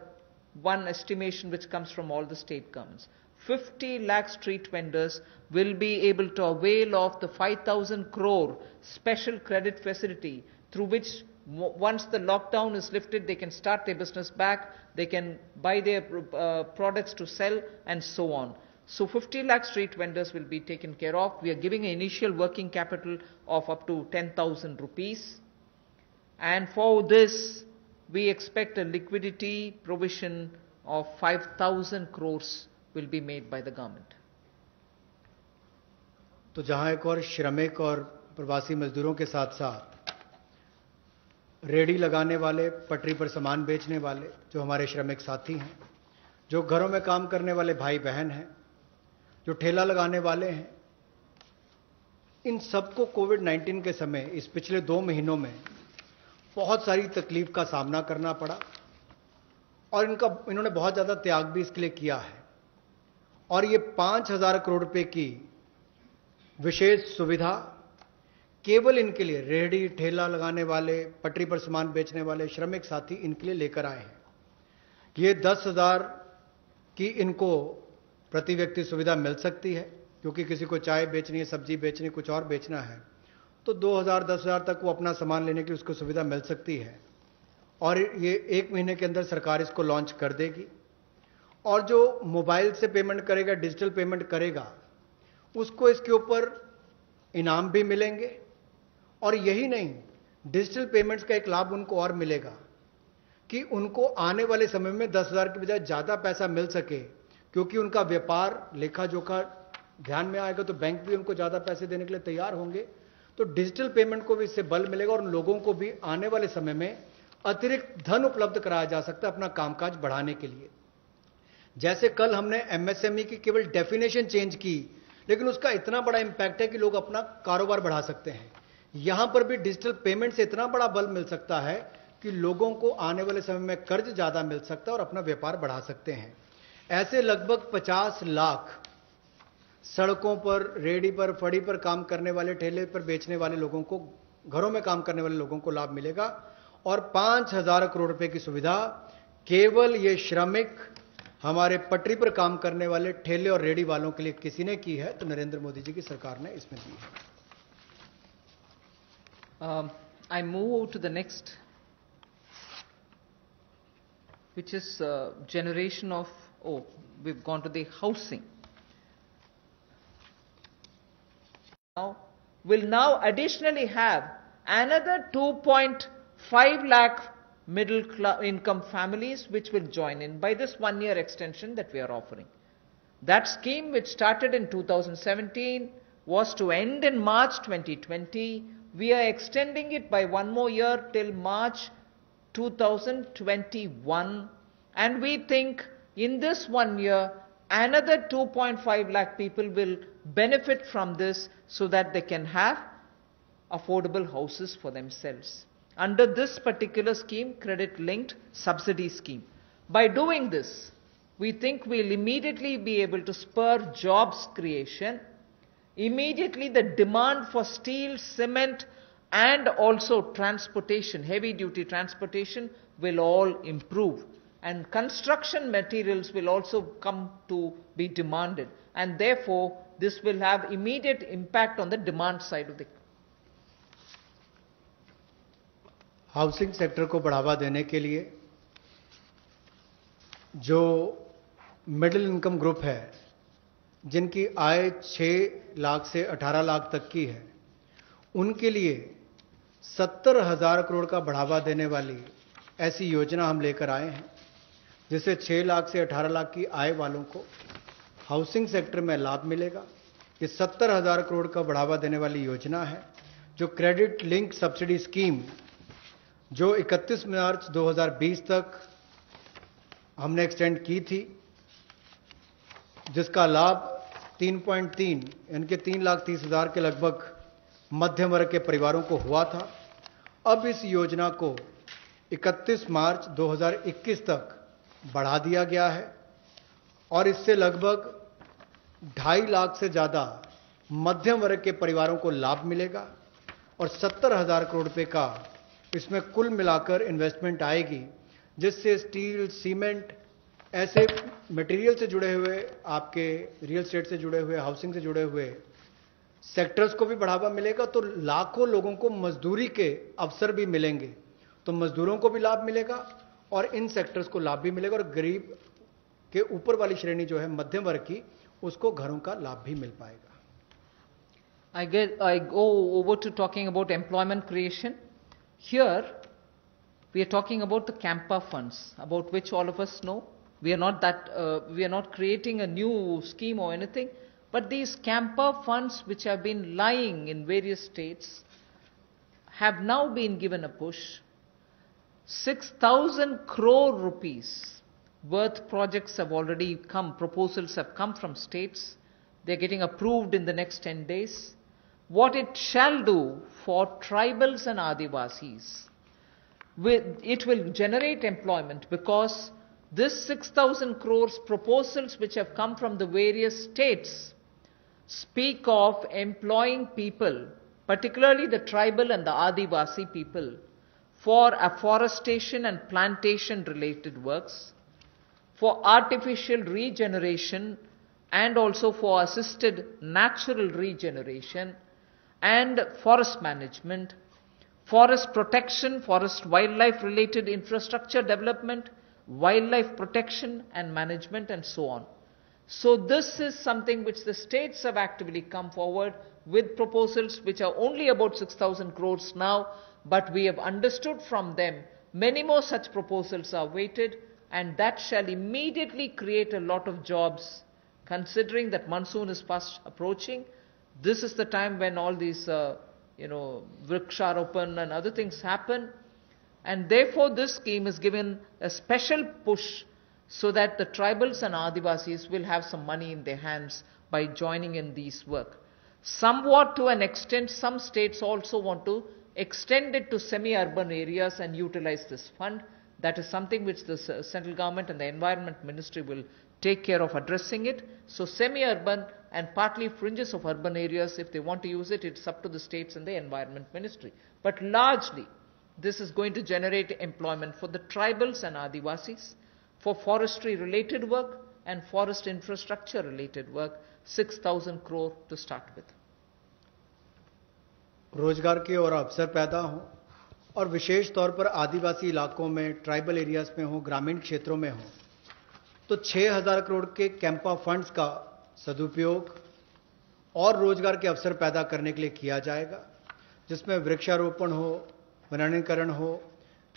one estimation which comes from all the state governments. 50 lakh street vendors will be able to avail of the 5,000 crore special credit facility through which once the lockdown is lifted they can start their business back, they can buy their products to sell and so on. So 50 lakh street vendors will be taken care of. We are giving an initial working capital of up to 10,000 rupees, and for this we expect a liquidity provision of 5,000 crores will be made by the government. तो जहां एक और श्रमिक और प्रवासी मजदूरों के साथ साथ रेडी लगाने वाले, पटरी पर सामान बेचने वाले जो हमारे श्रमिक साथी हैं, जो घरों में काम करने वाले भाई बहन हैं, जो ठेला लगाने वाले हैं, इन सबको कोविड-19 के समय इस पिछले 2 महीनों में बहुत सारी तकलीफ का सामना करना पड़ा, और इन्होंने बहुत ज़्यादा त्याग भी इसके लिए किया है। और ये 5,000 करोड़ रुपए की विशेष सुविधा केवल इनके लिए, रेहड़ी ठेला लगाने वाले, पटरी पर सामान बेचने वाले श्रमिक साथी इनके लिए लेकर आए हैं। ये 10,000 की इनको प्रति व्यक्ति सुविधा मिल सकती है, क्योंकि किसी को चाय बेचनी है, सब्जी बेचनी है, कुछ और बेचना है, तो 2,000 10,000 तक वो अपना सामान लेने की उसको सुविधा मिल सकती है। और ये 1 महीने के अंदर सरकार इसको लॉन्च कर देगी। और जो मोबाइल से पेमेंट करेगा, डिजिटल पेमेंट करेगा, उसको इसके ऊपर इनाम भी मिलेंगे। और यही नहीं, डिजिटल पेमेंट्स का एक लाभ उनको और मिलेगा कि उनको आने वाले समय में 10,000 की बजाय ज़्यादा पैसा मिल सके, क्योंकि उनका व्यापार लेखा जोखा ध्यान में आएगा तो बैंक भी उनको ज़्यादा पैसे देने के लिए तैयार होंगे। तो डिजिटल पेमेंट को भी इससे बल मिलेगा और उन लोगों को भी आने वाले समय में अतिरिक्त धन उपलब्ध कराया जा सकता है अपना कामकाज बढ़ाने के लिए। जैसे कल हमने एमएसएमई की केवल डेफिनेशन चेंज की, लेकिन उसका इतना बड़ा इंपैक्ट है कि लोग अपना कारोबार बढ़ा सकते हैं। यहां पर भी डिजिटल पेमेंट से इतना बड़ा बल मिल सकता है कि लोगों को आने वाले समय में कर्ज ज्यादा मिल सकता है और अपना व्यापार बढ़ा सकते हैं। ऐसे लगभग 50 लाख सड़कों पर, रेडी पर, फड़ी पर काम करने वाले, ठेले पर बेचने वाले लोगों को, घरों में काम करने वाले लोगों को लाभ मिलेगा। और 5,000 करोड़ रुपए की सुविधा केवल ये श्रमिक, हमारे पटरी पर काम करने वाले ठेले और रेडी वालों के लिए किसी ने की है, तो नरेंद्र मोदी जी की सरकार ने इसमें दी है। I move to the next, which is generation of, we've gone to the housing. Now, will now additionally have another 2.5 lakh middle income families which will join in by this 1-year extension that we are offering. That scheme, which started in 2017, was to end in March 2020. We are extending it by 1 more year till March 2021, and we think in this 1 year another 2.5 lakh people will benefit from this so that they can have affordable houses for themselves. Under this particular scheme, credit linked subsidy scheme. By doing this, we think we'll immediately be able to spur jobs creation. Immediately the demand for steel, cement and also transportation, heavy duty transportation will all improve. And construction materials will also come to be demanded. And therefore, this will have immediate impact on the demand side of the housing sector को बढ़ावा देने के लिए जो middle income group है, जिनकी आय 6 लाख से 18 लाख तक की है, उनके लिए 70,000 करोड़ का बढ़ावा देने वाली ऐसी योजना हम लेकर आए हैं, जिससे 6 लाख से 18 लाख की आय वालों को हाउसिंग सेक्टर में लाभ मिलेगा। ये 70,000 करोड़ का बढ़ावा देने वाली योजना है, जो क्रेडिट लिंक सब्सिडी स्कीम जो 31 मार्च 2020 तक हमने एक्सटेंड की थी, जिसका लाभ 3.3 यानी कि 3,30,000 के लगभग मध्यम वर्ग के परिवारों को हुआ था। अब इस योजना को 31 मार्च 2021 तक बढ़ा दिया गया है और इससे लगभग 2.5 लाख से ज़्यादा मध्यम वर्ग के परिवारों को लाभ मिलेगा और 70,000 करोड़ रुपए का इसमें कुल मिलाकर इन्वेस्टमेंट आएगी, जिससे स्टील, सीमेंट, ऐसे मटेरियल से जुड़े हुए, आपके रियल एस्टेट से जुड़े हुए, हाउसिंग से जुड़े हुए सेक्टर्स को भी बढ़ावा मिलेगा। तो लाखों लोगों को मजदूरी के अवसर भी मिलेंगे, तो मजदूरों को भी लाभ मिलेगा और इन सेक्टर्स को लाभ भी मिलेगा और गरीब के ऊपर वाली श्रेणी जो है मध्यम वर्ग की, उसको घरों का लाभ भी मिल पाएगा। I go over to talking about employment creation. Here, we are talking about the Campa funds, about which all of us know. We are not creating a new scheme or anything, but these Campa funds, which have been lying in various states, have now been given a push. 6,000 crore rupees worth projects have already come, proposals have come from states. They're getting approved in the next 10 days. What it shall do for tribals and Adivasis, it will generate employment, because this 6,000 crores proposals which have come from the various states speak of employing people, particularly the tribal and the Adivasi people, for afforestation and plantation related works, for artificial regeneration and also for assisted natural regeneration, and forest management, forest protection, forest wildlife related infrastructure development, wildlife protection and management, and so on. So this is something which the states have actively come forward with proposals which are only about 6,000 crores now, but we have understood from them many more such proposals are waited, and that shall immediately create a lot of jobs, considering that monsoon is fast approaching. This is the time when all these, Vriksharopan and other things happen. And therefore, this scheme is given a special push so that the tribals and Adivasis will have some money in their hands by joining in these work. Somewhat to an extent, some states also want to extend it to semi-urban areas and utilize this fund. That is something which the central government and the Environment Ministry will take care of addressing it. So semi-urban and partly fringes of urban areas, if they want to use it, it's up to the states and the Environment Ministry. But largely, this is going to generate employment for the tribals and Adivasis, for forestry related work and forest infrastructure related work, 6,000 crore to start with. रोजगार के और अवसर पैदा हों और विशेष तौर पर आदिवासी इलाकों में, ट्राइबल एरियाज में हो, ग्रामीण क्षेत्रों में हो, तो 6,000 करोड़ के कैंपा फंड्स का सदुपयोग और रोजगार के अवसर पैदा करने के लिए किया जाएगा, जिसमें वृक्षारोपण हो, वनीकरण हो।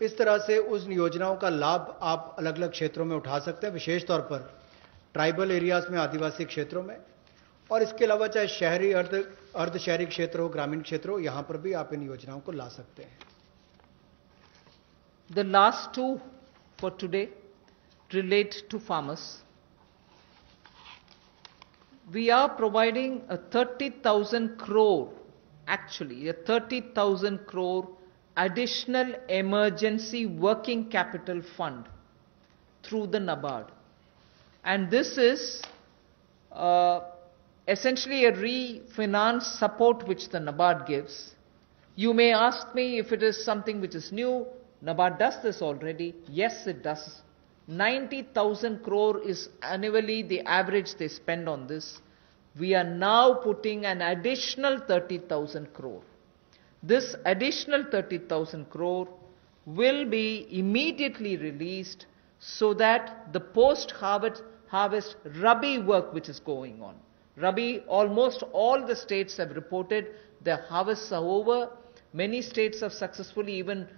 इस तरह से उस योजनाओं का लाभ आप अलग अलग क्षेत्रों में उठा सकते हैं, विशेष तौर पर ट्राइबल एरियाज में, आदिवासी क्षेत्रों में, और इसके अलावा चाहे शहरी, अर्ध शहरी क्षेत्र हो, ग्रामीण क्षेत्र हो, यहां पर भी आप इन योजनाओं को ला सकते हैं। The last two for today relate to farmers. We are providing a 30,000 crore, actually, a 30,000 crore additional emergency working capital fund through the NABARD. And this is essentially a refinance support which the NABARD gives. You may ask me if it is something which is new. NABARD does this already. Yes, it does. 90,000 crore is annually the average they spend on this. We are now putting an additional 30,000 crore. This additional 30,000 crore will be immediately released so that the post-harvest Rabi work which is going on. Rabi, almost all the states have reported their harvests are over. Many states have successfully even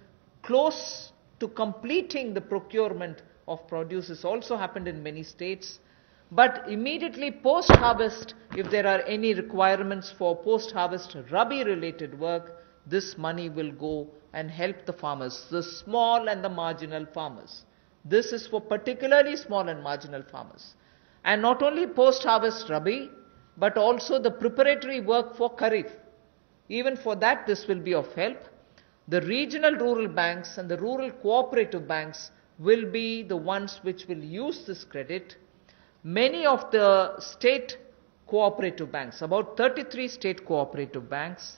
close to completing the procurement of produce. This also happened in many states. But immediately post-harvest, if there are any requirements for post-harvest Rabi-related work, this money will go and help the farmers, the small and the marginal farmers. This is for particularly small and marginal farmers. And not only post-harvest Rabi, but also the preparatory work for Kharif. Even for that, this will be of help. The regional rural banks and the rural cooperative banks will be the ones which will use this credit. Many of the state cooperative banks, about 33 state cooperative banks,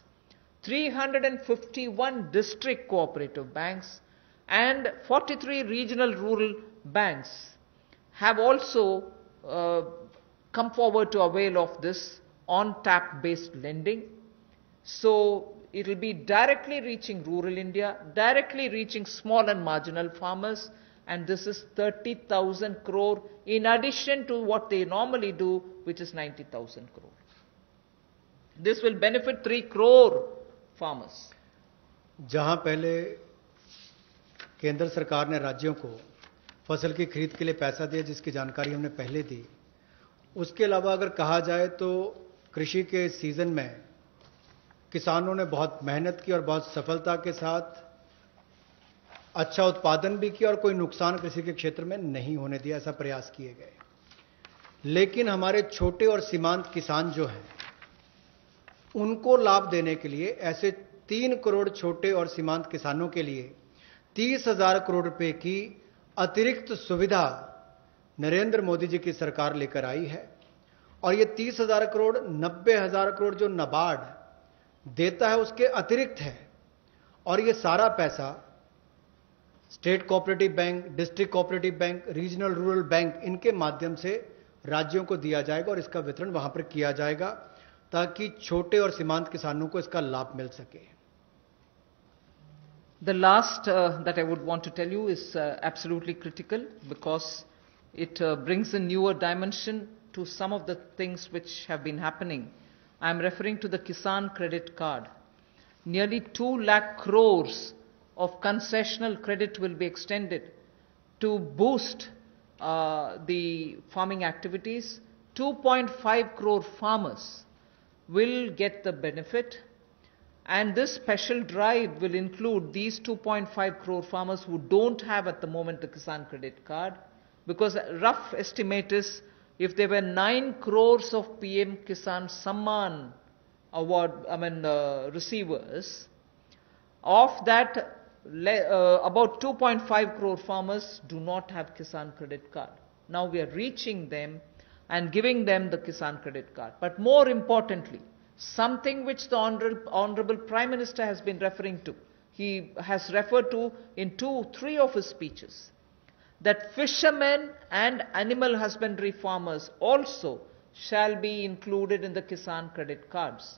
351 district cooperative banks, and 43 regional rural banks have also come forward to avail of this on-tap based lending. So it will be directly reaching rural India, directly reaching small and marginal farmers, and this is 30,000 crore in addition to what they normally do, which is 90,000 crore. This will benefit 3 crore farmers. जहां पहले केंद्र सरकार ने राज्यों को फसल की खरीद के लिए पैसा दिया, जिसकी जानकारी हमने पहले दी, उसके अलावा अगर कहा जाए तो कृषि के सीजन में किसानों ने बहुत मेहनत की और बहुत सफलता के साथ अच्छा उत्पादन भी किया और कोई नुकसान कृषि के क्षेत्र में नहीं होने दिया, ऐसा प्रयास किए गए। लेकिन हमारे छोटे और सीमांत किसान जो हैं, उनको लाभ देने के लिए ऐसे 3 करोड़ छोटे और सीमांत किसानों के लिए 30,000 करोड़ रुपए की अतिरिक्त सुविधा नरेंद्र मोदी जी की सरकार लेकर आई है। और ये 30,000 करोड़ 90,000 करोड़ जो नाबार्ड देता है उसके अतिरिक्त है, और ये सारा पैसा state cooperative bank, district cooperative bank, regional rural bank, इनके माध्यम से राज्यों को दिया जाएगा और इसका वितरण वहां पर किया जाएगा ताकि छोटे और सीमांत किसानों को इसका लाभ मिल सके। The last that I would want to tell you is absolutely critical because it brings a newer dimension to some of the things which have been happening. I am referring to the Kisan Credit Card. Nearly 2 lakh crores of concessional credit will be extended to boost the farming activities. 2.5 crore farmers will get the benefit, and this special drive will include these 2.5 crore farmers who don't have at the moment the Kisan Credit Card, because a rough estimate is if there were 9 crores of PM Kisan Samman award receivers, of that about 2.5 crore farmers do not have Kisan Credit Card. Now we are reaching them and giving them the Kisan Credit Card. But more importantly, something which the Honorable Prime Minister has been referring to, he has referred to in 2-3 of his speeches, that fishermen and animal husbandry farmers also shall be included in the Kisan Credit Cards.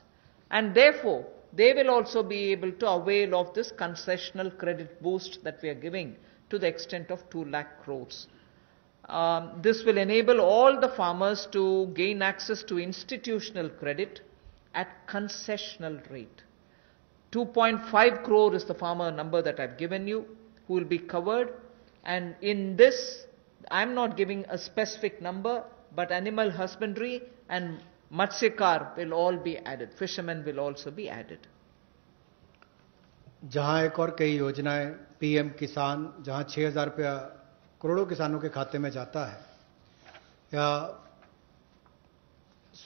And therefore, they will also be able to avail of this concessional credit boost that we are giving to the extent of 2 lakh crores. This will enable all the farmers to gain access to institutional credit at concessional rate. 2.5 crore is the farmer number that I've given you who will be covered, and in this I am not giving a specific number, but animal husbandry and Matsyakar will all be added. Fishermen will also be added. जहां एक और कई योजनाएं PM किसान, जहां 6,000 रुपया करोड़ों किसानों के खाते में जाता है, या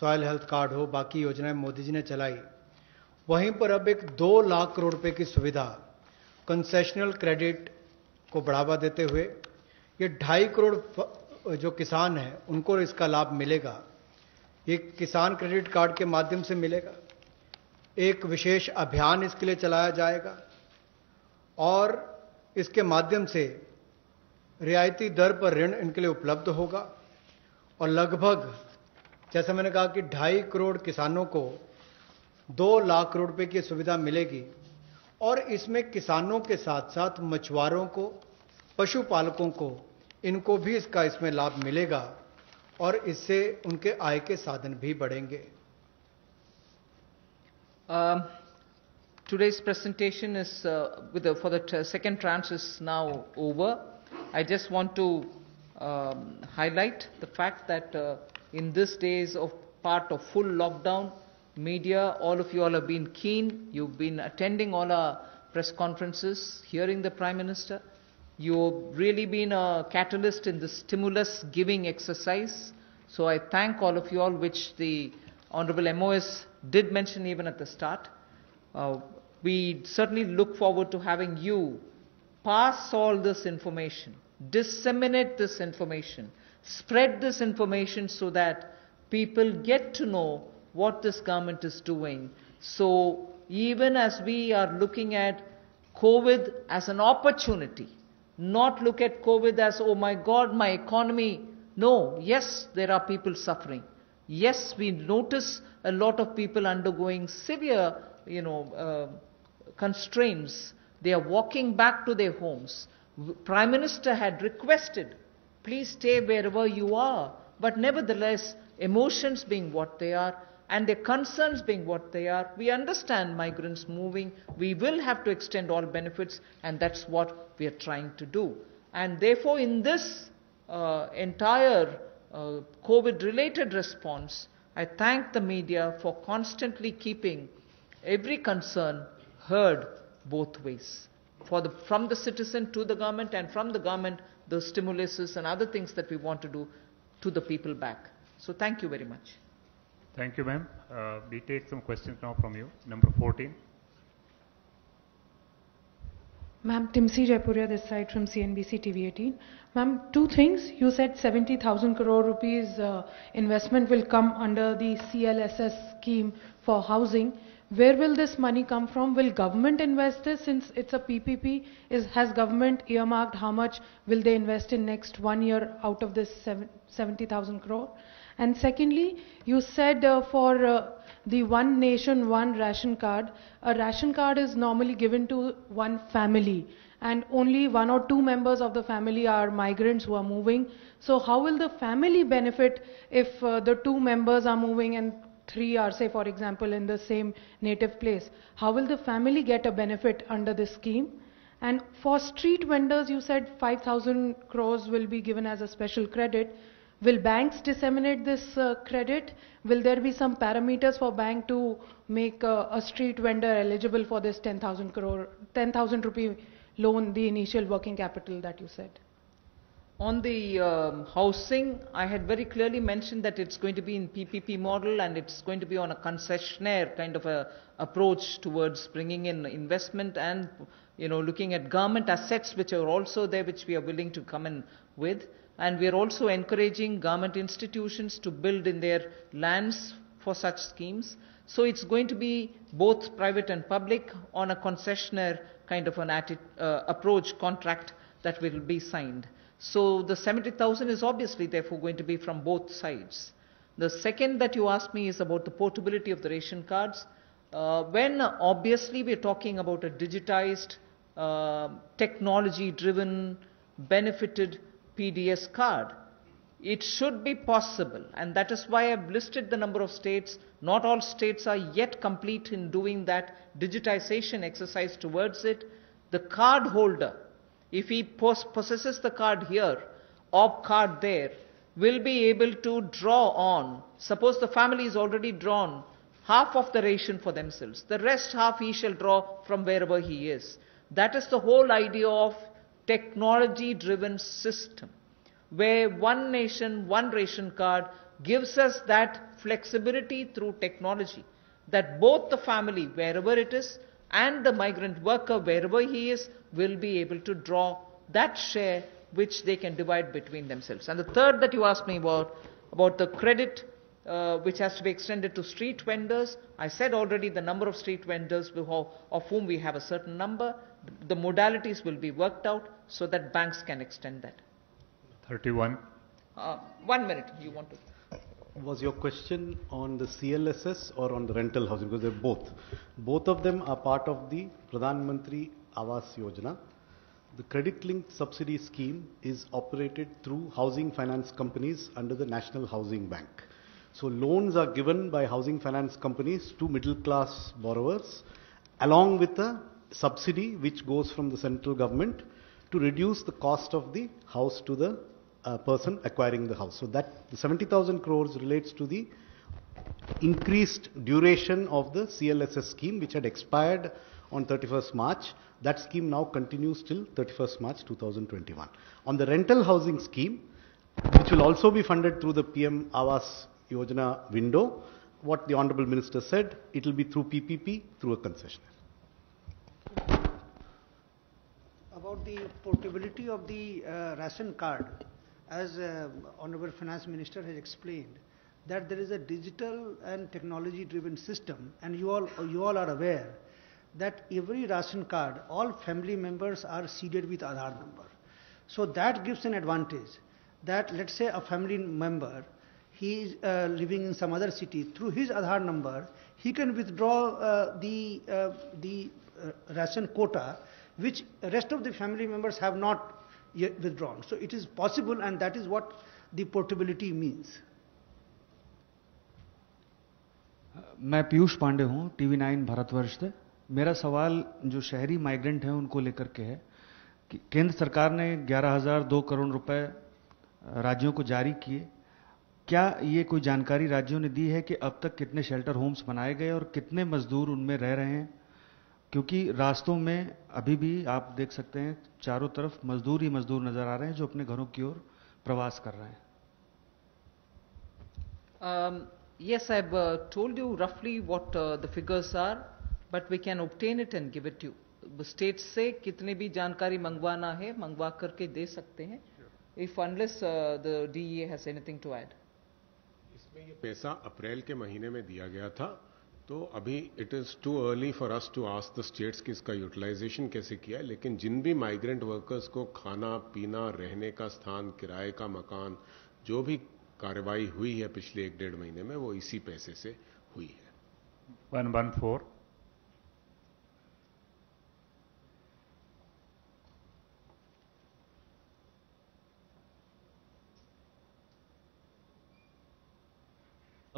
सॉयल हेल्थ कार्ड हो, बाकी योजनाएं मोदी जी ने चलाई, वहीं पर अब एक 2 लाख करोड़ रुपए की सुविधा कंसेशनल क्रेडिट को बढ़ावा देते हुए ये 2.5 करोड़ जो किसान हैं उनको इसका लाभ मिलेगा। ये किसान क्रेडिट कार्ड के माध्यम से मिलेगा। एक विशेष अभियान इसके लिए चलाया जाएगा और इसके माध्यम से रियायती दर पर ऋण इनके लिए उपलब्ध होगा और लगभग, जैसा मैंने कहा कि 2.5 करोड़ किसानों को 2 लाख करोड़ रुपए की सुविधा मिलेगी और इसमें किसानों के साथ साथ मछुआरों को, पशुपालकों को, इनको भी इसमें लाभ मिलेगा और इससे उनके आय के साधन भी बढ़ेंगे। Today's presentation is for the second tranche is now over. I just want to highlight the fact that in these days of part of full lockdown, media, all of you all have been keen. You've been attending all our press conferences, hearing the Prime Minister. You've really been a catalyst in the stimulus giving exercise. So I thank all of you all, which the Honorable MOS did mention even at the start. We certainly look forward to having you pass all this information, disseminate this information, spread this information so that people get to know what this government is doing. So even as we are looking at COVID as an opportunity, not look at COVID as, oh my God, my economy. No, yes, there are people suffering. Yes, we notice a lot of people undergoing severe, constraints. They are walking back to their homes. Prime Minister had requested, please stay wherever you are. But nevertheless, emotions being what they are, and their concerns being what they are, we understand migrants moving. We will have to extend all benefits, and that's what we are trying to do. And therefore, in this entire COVID-related response, I thank the media for constantly keeping every concern heard both ways. From the citizen to the government, and from the government, the stimuluses and other things that we want to do to the people back. So thank you very much. Thank you, ma'am. We take some questions now from you. Number 14. Ma'am, Timsi Jaipuria this side from CNBC TV18. Ma'am, two things. You said 70,000 crore rupees investment will come under the CLSS scheme for housing. Where will this money come from? Will government invest this since it's a PPP? Has government earmarked how much will they invest in next 1 year out of this 70,000 crore? And secondly, you said for the one nation, one ration card, a ration card is normally given to one family and only 1 or 2 members of the family are migrants who are moving. So how will the family benefit if the 2 members are moving and 3 are, say for example, in the same native place? How will the family get a benefit under this scheme? And for street vendors, you said 5,000 crores will be given as a special credit. Will banks disseminate this credit? Will there be some parameters for bank to make a street vendor eligible for this 10,000 rupee loan, the initial working capital that you said? On the housing, I had very clearly mentioned that it's going to be in PPP model and it's going to be on a concessionaire kind of a approach towards bringing in investment and looking at government assets which are also there, which we are willing to come in with. And we are also encouraging government institutions to build in their lands for such schemes. So it's going to be both private and public on a concessionaire kind of an approach contract that will be signed. So the 70,000 is obviously therefore going to be from both sides. The second that you asked me is about the portability of the ration cards. When obviously we're talking about a digitized, technology-driven, benefited PDS card, it should be possible, and that is why I've listed the number of states. Not all states are yet complete in doing that digitization exercise towards it. The card holder, if he possesses the card here or card there, will be able to draw on. Suppose the family is already drawn half of the ration for themselves. The rest half he shall draw from wherever he is. That is the whole idea of technology-driven system, where one nation, one ration card gives us that flexibility through technology that both the family, wherever it is, and the migrant worker, wherever he is, will be able to draw that share which they can divide between themselves. And the third that you asked me about the credit which has to be extended to street vendors. I said already the number of street vendors of whom we have a certain number. The modalities will be worked out so that banks can extend that. 31. 1 minute, you want to? Was your question on the CLSS or on the rental housing? Because they're both. Both of them are part of the Pradhan Mantri Awas Yojana. The credit-linked subsidy scheme is operated through housing finance companies under the National Housing Bank. So loans are given by housing finance companies to middle-class borrowers along with a subsidy which goes from the central government to reduce the cost of the house to the person acquiring the house. So that the 70,000 crores relates to the increased duration of the CLSS scheme which had expired on 31st March. That scheme now continues till 31st March 2021. On the rental housing scheme, which will also be funded through the PM Awas Yojana window, what the Honorable Minister said, it will be through PPP, through a concessionaire. About the portability of the ration card, as Honorable Finance Minister has explained, that there is a digital and technology driven system, and you all are aware that every ration card, all family members are seeded with Aadhaar number. So that gives an advantage that, let's say, a family member, he is living in some other city, through his Aadhaar number, he can withdraw the ration quota, which rest of the family members have not yet withdrawn. So it is possible, and that is what the portability means. मैं पीयूष पांडे हूं, TV9 Bharatvarsh से। मेरा सवाल जो शहरी migrant हैं उनको लेकर के है कि केंद्र सरकार ने 11,002 करोड़ रुपए राज्यों को जारी किए। क्या ये कोई जानकारी राज्यों ने दी है कि अब तक कितने शेल्टर होम्स बनाए गए और कितने मजदूर उनमें रह रहे हैं? क्योंकि रास्तों में अभी भी आप देख सकते हैं चारों तरफ मजदूर ही मजदूर नजर आ रहे हैं जो अपने घरों की ओर प्रवास कर रहे हैं। Yes, I've told you roughly what the figures are, but we can obtain it and give it to you. States से कितने भी जानकारी मंगवाना है मंगवा करके दे सकते हैं, if unless the DEA has anything to add. इसमें ये पैसा अप्रैल के महीने में दिया गया था, तो अभी it is too early for us to ask the states कि इसका यूटिलाइजेशन कैसे किया है, लेकिन जिन भी माइग्रेंट वर्कर्स को खाना पीना, रहने का स्थान, किराए का मकान, जो भी कार्रवाई हुई है पिछले 1-1.5 महीने में, वो इसी पैसे से हुई है। 114.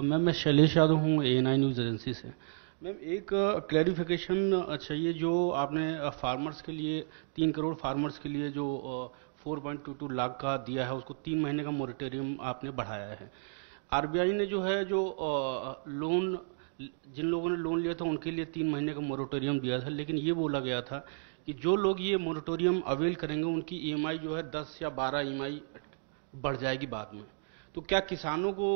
मैम मैं शैलेश यादव हूँ ANI न्यूज़ एजेंसी से। मैम एक क्लैरिफिकेशन चाहिए, जो आपने फार्मर्स के लिए 3 करोड़ फार्मर्स के लिए जो 4.22 लाख का दिया है उसको 3 महीने का मोरेटोरियम आपने बढ़ाया है। RBI ने जो है जो लोन, जिन लोगों ने लोन लिया था उनके लिए 3 महीने का मोरेटोरियम दिया था, लेकिन ये बोला गया था कि जो लोग ये मोरेटोरियम अवेल करेंगे उनकी EMI जो है 10 या 12 EMI बढ़ जाएगी बाद में। तो क्या किसानों को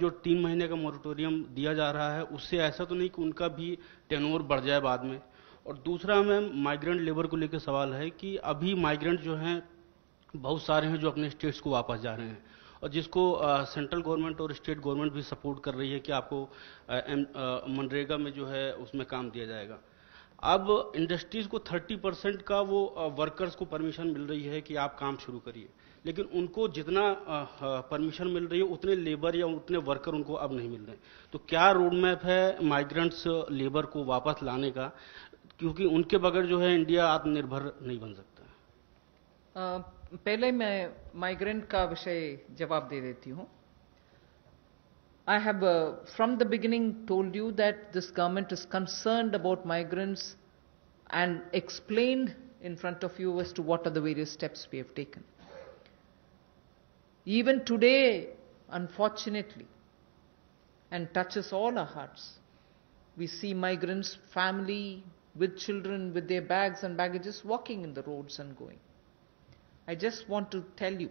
जो 3 महीने का मोरेटोरियम दिया जा रहा है उससे ऐसा तो नहीं कि उनका भी टेन्योर बढ़ जाए बाद में? और दूसरा मैम माइग्रेंट लेबर को लेकर सवाल है कि अभी माइग्रेंट जो हैं बहुत सारे हैं जो अपने स्टेट्स को वापस जा रहे हैं, और जिसको सेंट्रल गवर्नमेंट और स्टेट गवर्नमेंट भी सपोर्ट कर रही है कि आपको मनरेगा में जो है उसमें काम दिया जाएगा। अब इंडस्ट्रीज को 30% का वो वर्कर्स को परमिशन मिल रही है कि आप काम शुरू करिए, लेकिन उनको जितना परमिशन मिल रही है उतने लेबर या उतने वर्कर उनको अब नहीं मिल रहे। तो क्या रोड मैप है माइग्रेंट्स लेबर को वापस लाने का, क्योंकि उनके बगैर जो है इंडिया आत्मनिर्भर नहीं बन सकता? पहले मैं माइग्रेंट का विषय जवाब दे देती हूँ। I have from the beginning told you that this government is concerned about migrants and explained in front of you as to what are the various steps we have taken. Even today, unfortunately, and touches all our hearts, we see migrants, family with children, with their bags and baggages walking in the roads and going. I just want to tell you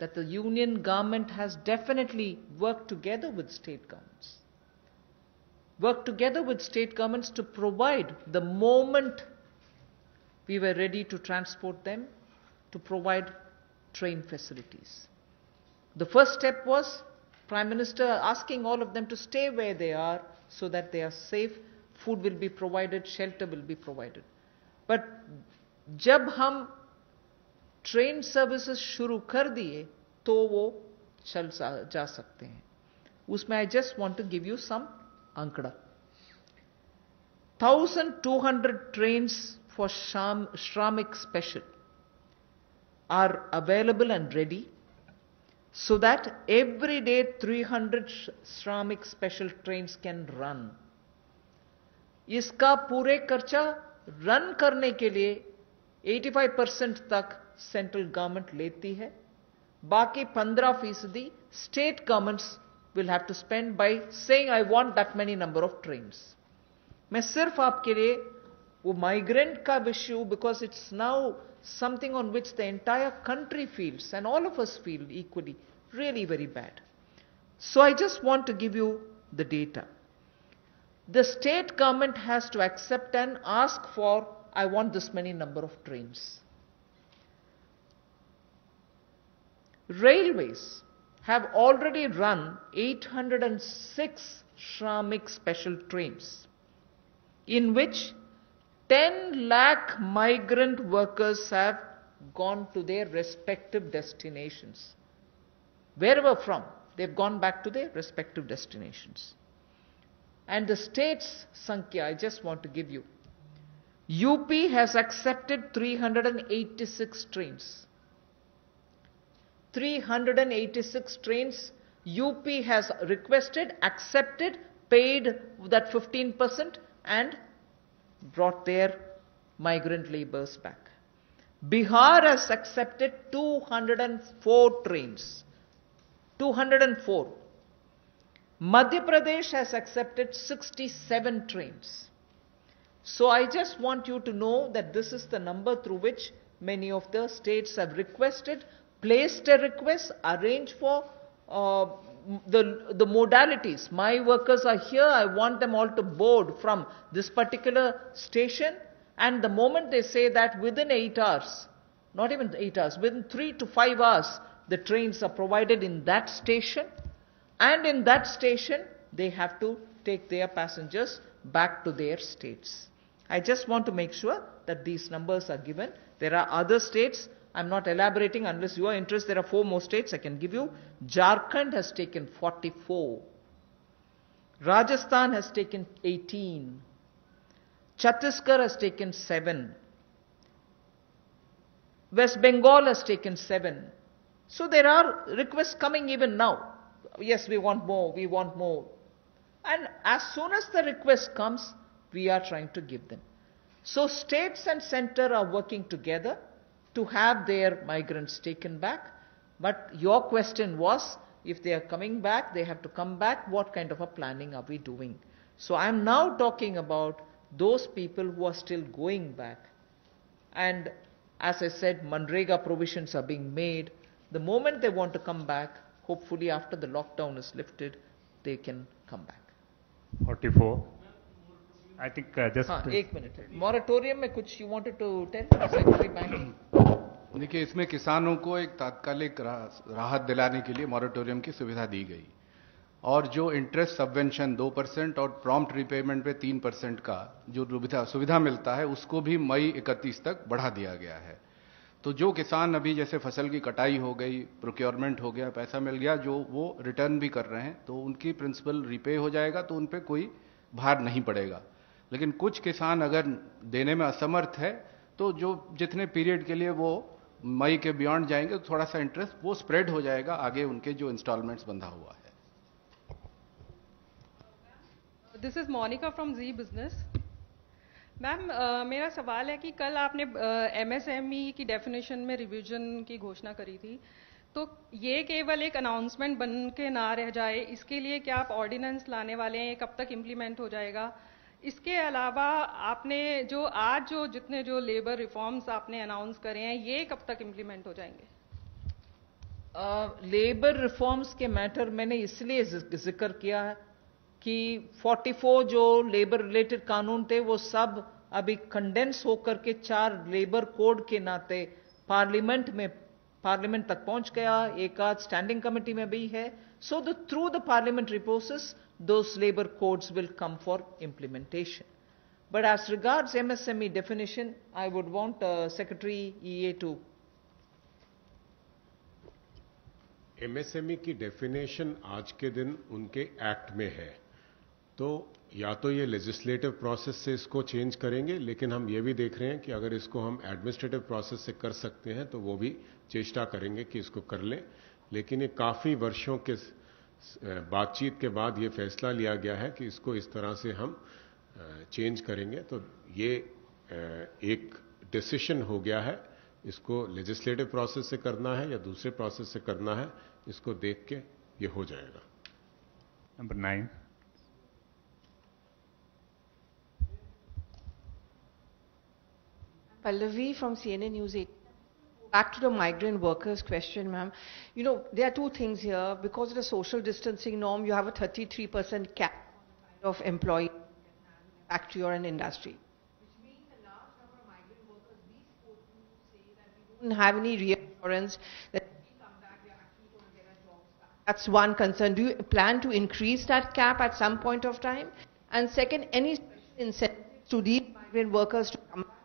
that the union government has definitely worked together with state governments. Worked together with state governments to provide, the moment we were ready to transport them, to provide train facilities. The first step was Prime Minister asking all of them to stay where they are so that they are safe, food will be provided, shelter will be provided. But जब हम train services शुरू कर दिए तो वो चल जा सकते हैं. उसमें I just want to give you some आंकड़ा. 1,200 trains for Shramik Special are available and ready, so that every day 300 Shramik Special trains can run. इसका पूरे खर्चा रन करने के लिए 85% तक सेंट्रल गवर्नमेंट लेती है, बाकी 15% state governments will have to spend by saying I want that many number of trains. मैं सिर्फ आपके लिए वो माइग्रेंट का विषय, because it's now something on which the entire country feels and all of us feel equally really very bad. So I just want to give you the data. The state government has to accept and ask for, I want this many number of trains. Railways have already run 806 Shramik special trains, in which 10 lakh migrant workers have gone to their respective destinations. Wherever from, they've gone back to their respective destinations. And the state's Sankhya, I just want to give you. UP has accepted 386 trains. 386 trains UP has requested, accepted, paid that 15% and brought their migrant laborers back. Bihar has accepted 204 trains. 204. Madhya Pradesh has accepted 67 trains. So I just want you to know that this is the number through which many of the states have requested, placed a request, arranged for the modalities. My workers are here, I want them all to board from this particular station, and the moment they say that within 8 hours, not even 8 hours, within 3 to 5 hours, the trains are provided in that station, and in that station, they have to take their passengers back to their states. I just want to make sure that these numbers are given. There are other states, I'm not elaborating unless you are interested. There are 4 more states I can give you. Jharkhand has taken 44. Rajasthan has taken 18. Chhattisgarh has taken 7. West Bengal has taken 7. So there are requests coming even now. Yes, we want more, we want more. And as soon as the request comes, we are trying to give them. So states and center are working together to have their migrants taken back. But your question was, if they are coming back, they have to come back, what kind of a planning are we doing? So I am now talking about those people who are still going back. And as I said, Manrega provisions are being made. The moment they want to come back, hopefully after the lockdown is lifted, they can come back. 44. I think just... एक minute. Moratorium में कुछ you wanted to tell? Secretary Banking. देखिए, इसमें किसानों को एक तात्कालिक राहत दिलाने के लिए मॉरेटोरियम की सुविधा दी गई, और जो इंटरेस्ट सबवेंशन 2% और प्रॉम्प्ट रिपेमेंट पे 3% का जो सुविधा मिलता है, उसको भी मई 31 तक बढ़ा दिया गया है. तो जो किसान अभी जैसे फसल की कटाई हो गई, प्रोक्योरमेंट हो गया, पैसा मिल गया, जो वो रिटर्न भी कर रहे हैं, तो उनकी प्रिंसिपल रिपे हो जाएगा, तो उन पे कोई भार नहीं पड़ेगा. लेकिन कुछ किसान अगर देने में असमर्थ है, तो जो जितने पीरियड के लिए वो मई के बियॉन्ड जाएंगे, तो थोड़ा सा इंटरेस्ट वो स्प्रेड हो जाएगा आगे उनके जो इंस्टॉलमेंट्स बंधा हुआ है. This is Monica from Zee business. Ma'am, मेरा सवाल है कि कल आपने एमएसएमई की डेफिनेशन में रिवीजन की घोषणा करी थी, तो ये केवल एक अनाउंसमेंट बन के ना रह जाए, इसके लिए क्या आप ऑर्डिनेंस लाने वाले हैं? कब तक इम्प्लीमेंट हो जाएगा? इसके अलावा आपने जो जितने जो लेबर रिफॉर्म्स आपने अनाउंस करे हैं, ये कब तक इम्प्लीमेंट हो जाएंगे? लेबर रिफॉर्म्स के मैटर मैंने इसलिए जिक्र किया है कि 44 जो लेबर रिलेटेड कानून थे वो सब अभी कंडेंस होकर के 4 लेबर कोड के नाते पार्लियामेंट तक पहुंच गया, एक आध स्टैंडिंग कमेटी में भी है. So through the parliamentary process those labor codes will come for implementation. But as regards MSME definition, I would want Secretary EA to. MSME की डेफिनेशन आज के दिन उनके एक्ट में है, तो या तो ये लेजिस्लेटिव प्रोसेस से इसको चेंज करेंगे, लेकिन हम ये भी देख रहे हैं कि अगर इसको हम एडमिनिस्ट्रेटिव प्रोसेस से कर सकते हैं तो वो भी चेष्टा करेंगे कि इसको कर लें. लेकिन ये काफ़ी वर्षों के बातचीत के बाद ये फैसला लिया गया है कि इसको इस तरह से हम चेंज करेंगे. तो ये एक डिसीजन हो गया है. इसको लेजिस्लेटिव प्रोसेस से करना है या दूसरे प्रोसेस से करना है, इसको देख के ये हो जाएगा. Number 9. Pallavi from CNN News 8. Back to the migrant workers question, ma'am. You know, there are two things here. Because of the social distancing norm, you have a 33% cap of employee factory or an industry. Which means a large number of migrant workers we spoke to say that we don't have any reassurance that if we come back, we are actually going to get our jobs back. That's one concern. Do you plan to increase that cap at some point of time? And second, any incentives to these migrant workers to come back?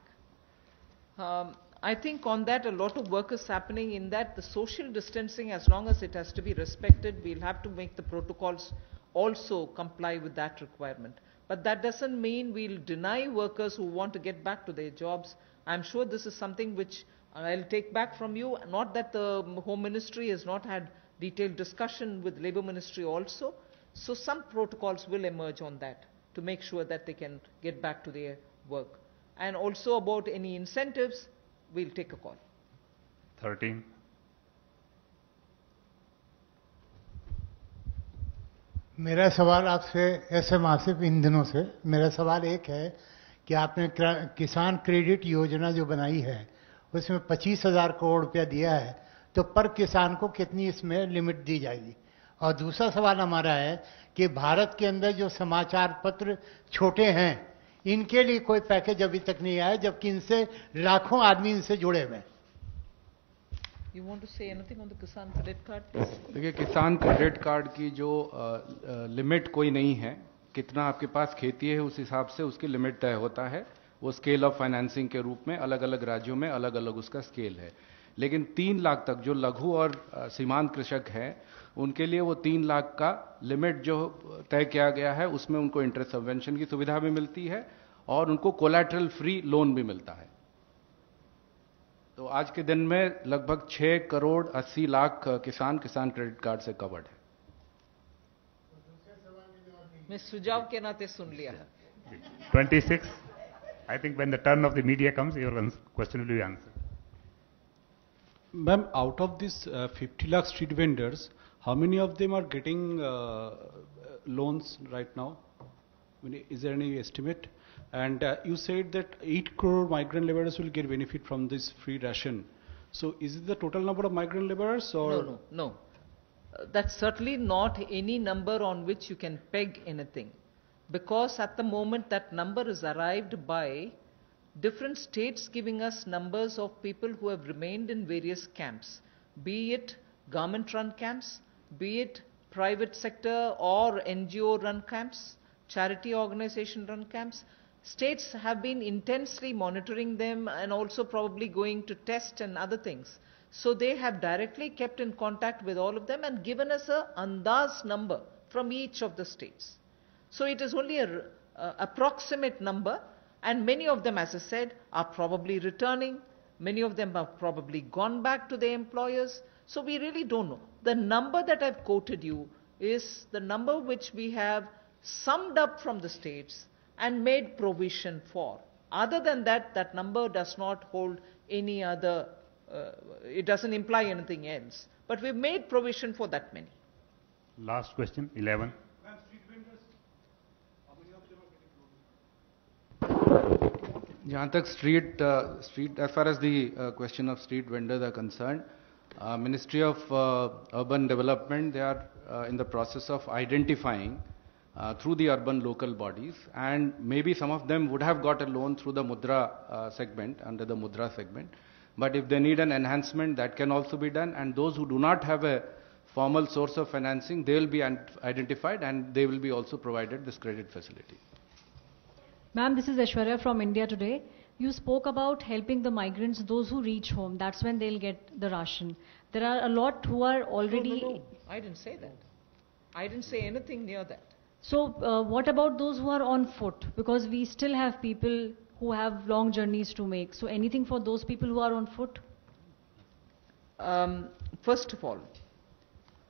I think on that a lot of work is happening in that the social distancing, as long as it has to be respected, we'll have to make the protocols also comply with that requirement. But that doesn't mean we'll deny workers who want to get back to their jobs. I'm sure this is something which I'll take back from you. Not that the Home Ministry has not had detailed discussion with Labour Ministry also. So some protocols will emerge on that to make sure that they can get back to their work. And also about any incentives, we'll take a call. 13. मेरा सवाल आपसे ऐसे मासिक इन दिनों से मेरा सवाल एक है कि आपने किसान क्रेडिट योजना जो बनाई है उसमें 25,000 करोड़ रुपया दिया है, तो पर किसान को कितनी इसमें लिमिट दी जाएगी? और दूसरा सवाल हमारा है कि भारत के अंदर जो समाचार पत्र छोटे हैं इनके लिए कोई पैकेज अभी तक नहीं आया, जबकि इनसे लाखों आदमी इनसे जुड़े हुए हैं. You want to say anything on the Kisan Credit Card? देखिए, किसान क्रेडिट कार्ड की जो लिमिट कोई नहीं है. कितना आपके पास खेती है उस हिसाब से उसकी लिमिट तय होता है. वो स्केल ऑफ फाइनेंसिंग के रूप में अलग अलग राज्यों में अलग अलग उसका स्केल है. लेकिन 3 लाख तक जो लघु और सीमांत कृषक हैं उनके लिए वो 3 लाख का लिमिट जो तय किया गया है उसमें उनको इंटरेस्ट सबवेंशन की सुविधा भी मिलती है और उनको कोलैटरल फ्री लोन भी मिलता है. तो आज के दिन में लगभग 6 करोड़ 80 लाख किसान क्रेडिट कार्ड से कवर्ड है. मैं सुझाव के नाते सुन लिया. 26. I think when the turn of the media comes, your question will be answered. Ma'am, out of these 50 lakh street vendors, how many of them are getting loans right now? I mean, is there any estimate? And you said that 8 crore migrant laborers will get benefit from this free ration. So is it the total number of migrant laborers or? No. That's certainly not any number on which you can peg anything. Because at the moment that number is arrived by different states giving us numbers of people who have remained in various camps, be it government-run camps, be it private sector or NGO-run camps, charity organization-run camps. States have been intensely monitoring them and also probably going to test and other things. So they have directly kept in contact with all of them and given us a andaz number from each of the states. So it is only an approximate number, and many of them, as I said, are probably returning. Many of them have probably gone back to their employers. So we really don't know. The number that I've quoted you is the number which we have summed up from the states and made provision for. Other than that, that number does not hold any other, it doesn't imply anything else. But we've made provision for that many. Last question, 11. जहाँ तक street as far as the question of street vendors are concerned, Ministry of Urban Development, they are in the process of identifying through the urban local bodies, and maybe some of them would have got a loan through the Mudra segment, under the Mudra segment. But if they need an enhancement, that can also be done. And those who do not have a formal source of financing, they will be identified and they will be also provided this credit facility. Ma'am, this is Aishwarya from India Today. You spoke about helping the migrants, those who reach home. That's when they'll get the ration. There are a lot who are already... No, I didn't say that. I didn't say anything near that. So what about those who are on foot? Because we still have people who have long journeys to make. So anything for those people who are on foot? First of all,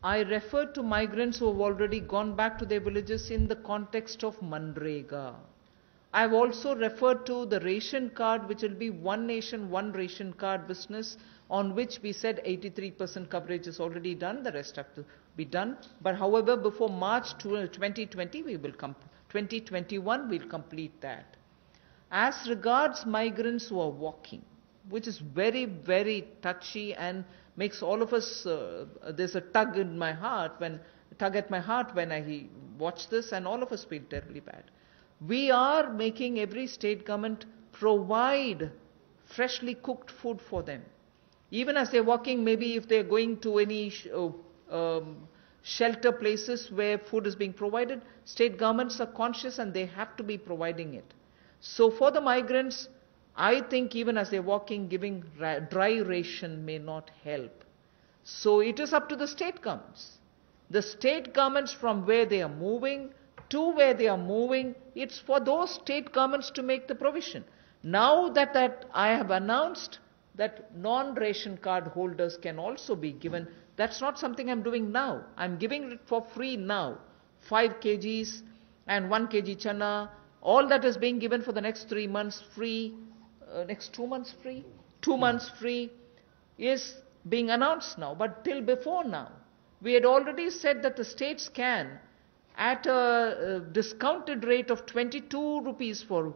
I referred to migrants who have already gone back to their villages in the context of Manrega. I have also referred to the ration card, which will be one nation, one ration card business, on which we said 83% coverage is already done, the rest have to be done. But however, before March 2020, 2021, we'll complete that. As regards migrants who are walking, which is very, very touchy and makes all of us, there's a tug at my heart when I watch this, and all of us feel terribly bad. We are making every state government provide freshly cooked food for them. Even as they're walking, maybe if they're going to any shelter places where food is being provided, state governments are conscious and they have to be providing it. So for the migrants, I think even as they're walking, giving dry ration may not help. So it is up to the state governments. The state governments, from where they are moving to where they are moving, it's for those state governments to make the provision. Now that I have announced that non-ration card holders can also be given, that's not something I'm doing now. I'm giving it for free now. 5 kgs and 1 kg chana, all that is being given for the next 3 months free, next 2 months free, 2 months free is being announced now. But till before now, we had already said that the states can, at a discounted rate of 22 rupees for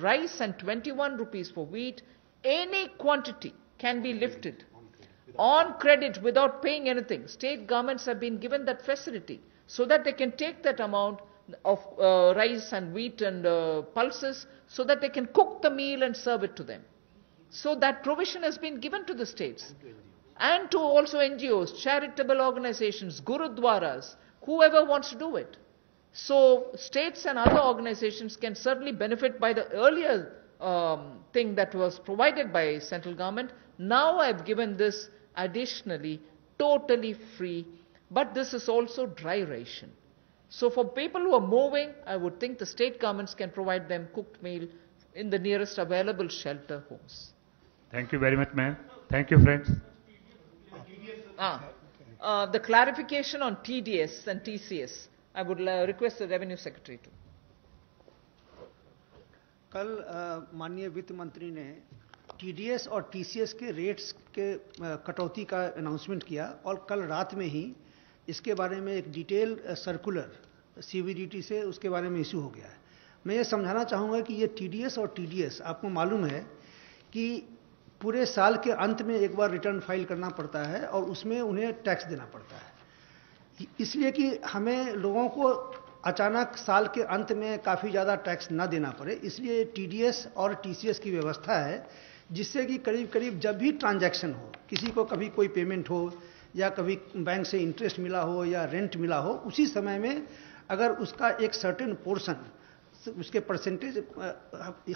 rice and 21 rupees for wheat, any quantity can be lifted on credit without paying anything. State governments have been given that facility so that they can take that amount of rice and wheat and pulses so that they can cook the meal and serve it to them. So that provision has been given to the states and to also NGOs, charitable organizations, gurudwaras, whoever wants to do it. So states and other organizations can certainly benefit by the earlier thing that was provided by central government. Now I've given this additionally, totally free, but this is also dry ration. So for people who are moving, I would think the state governments can provide them cooked meal in the nearest available shelter homes. Thank you very much, ma'am. Thank you, friends. The clarification on TDS and TCS, I would request the Revenue Secretary to. कल माननीय वित्त मंत्री ने TDS और TCS के rates के कटौती का अनाउंसमेंट किया और कल रात में ही इसके बारे में एक डिटेल सर्कुलर CBDT से उसके बारे में इशू हो गया है। मैं ये समझाना चाहूँगा कि ये TDS और TDS आपको मालूम है कि पूरे साल के अंत में एक बार रिटर्न फाइल करना पड़ता है और उसमें उन्हें टैक्स देना पड़ता है, इसलिए कि हमें लोगों को अचानक साल के अंत में काफ़ी ज़्यादा टैक्स ना देना पड़े, इसलिए TDS और TCS की व्यवस्था है जिससे कि करीब करीब जब भी ट्रांजैक्शन हो, किसी को कभी कोई पेमेंट हो या कभी बैंक से इंटरेस्ट मिला हो या रेंट मिला हो, उसी समय में अगर उसका एक सर्टेन पोर्शन, उसके परसेंटेज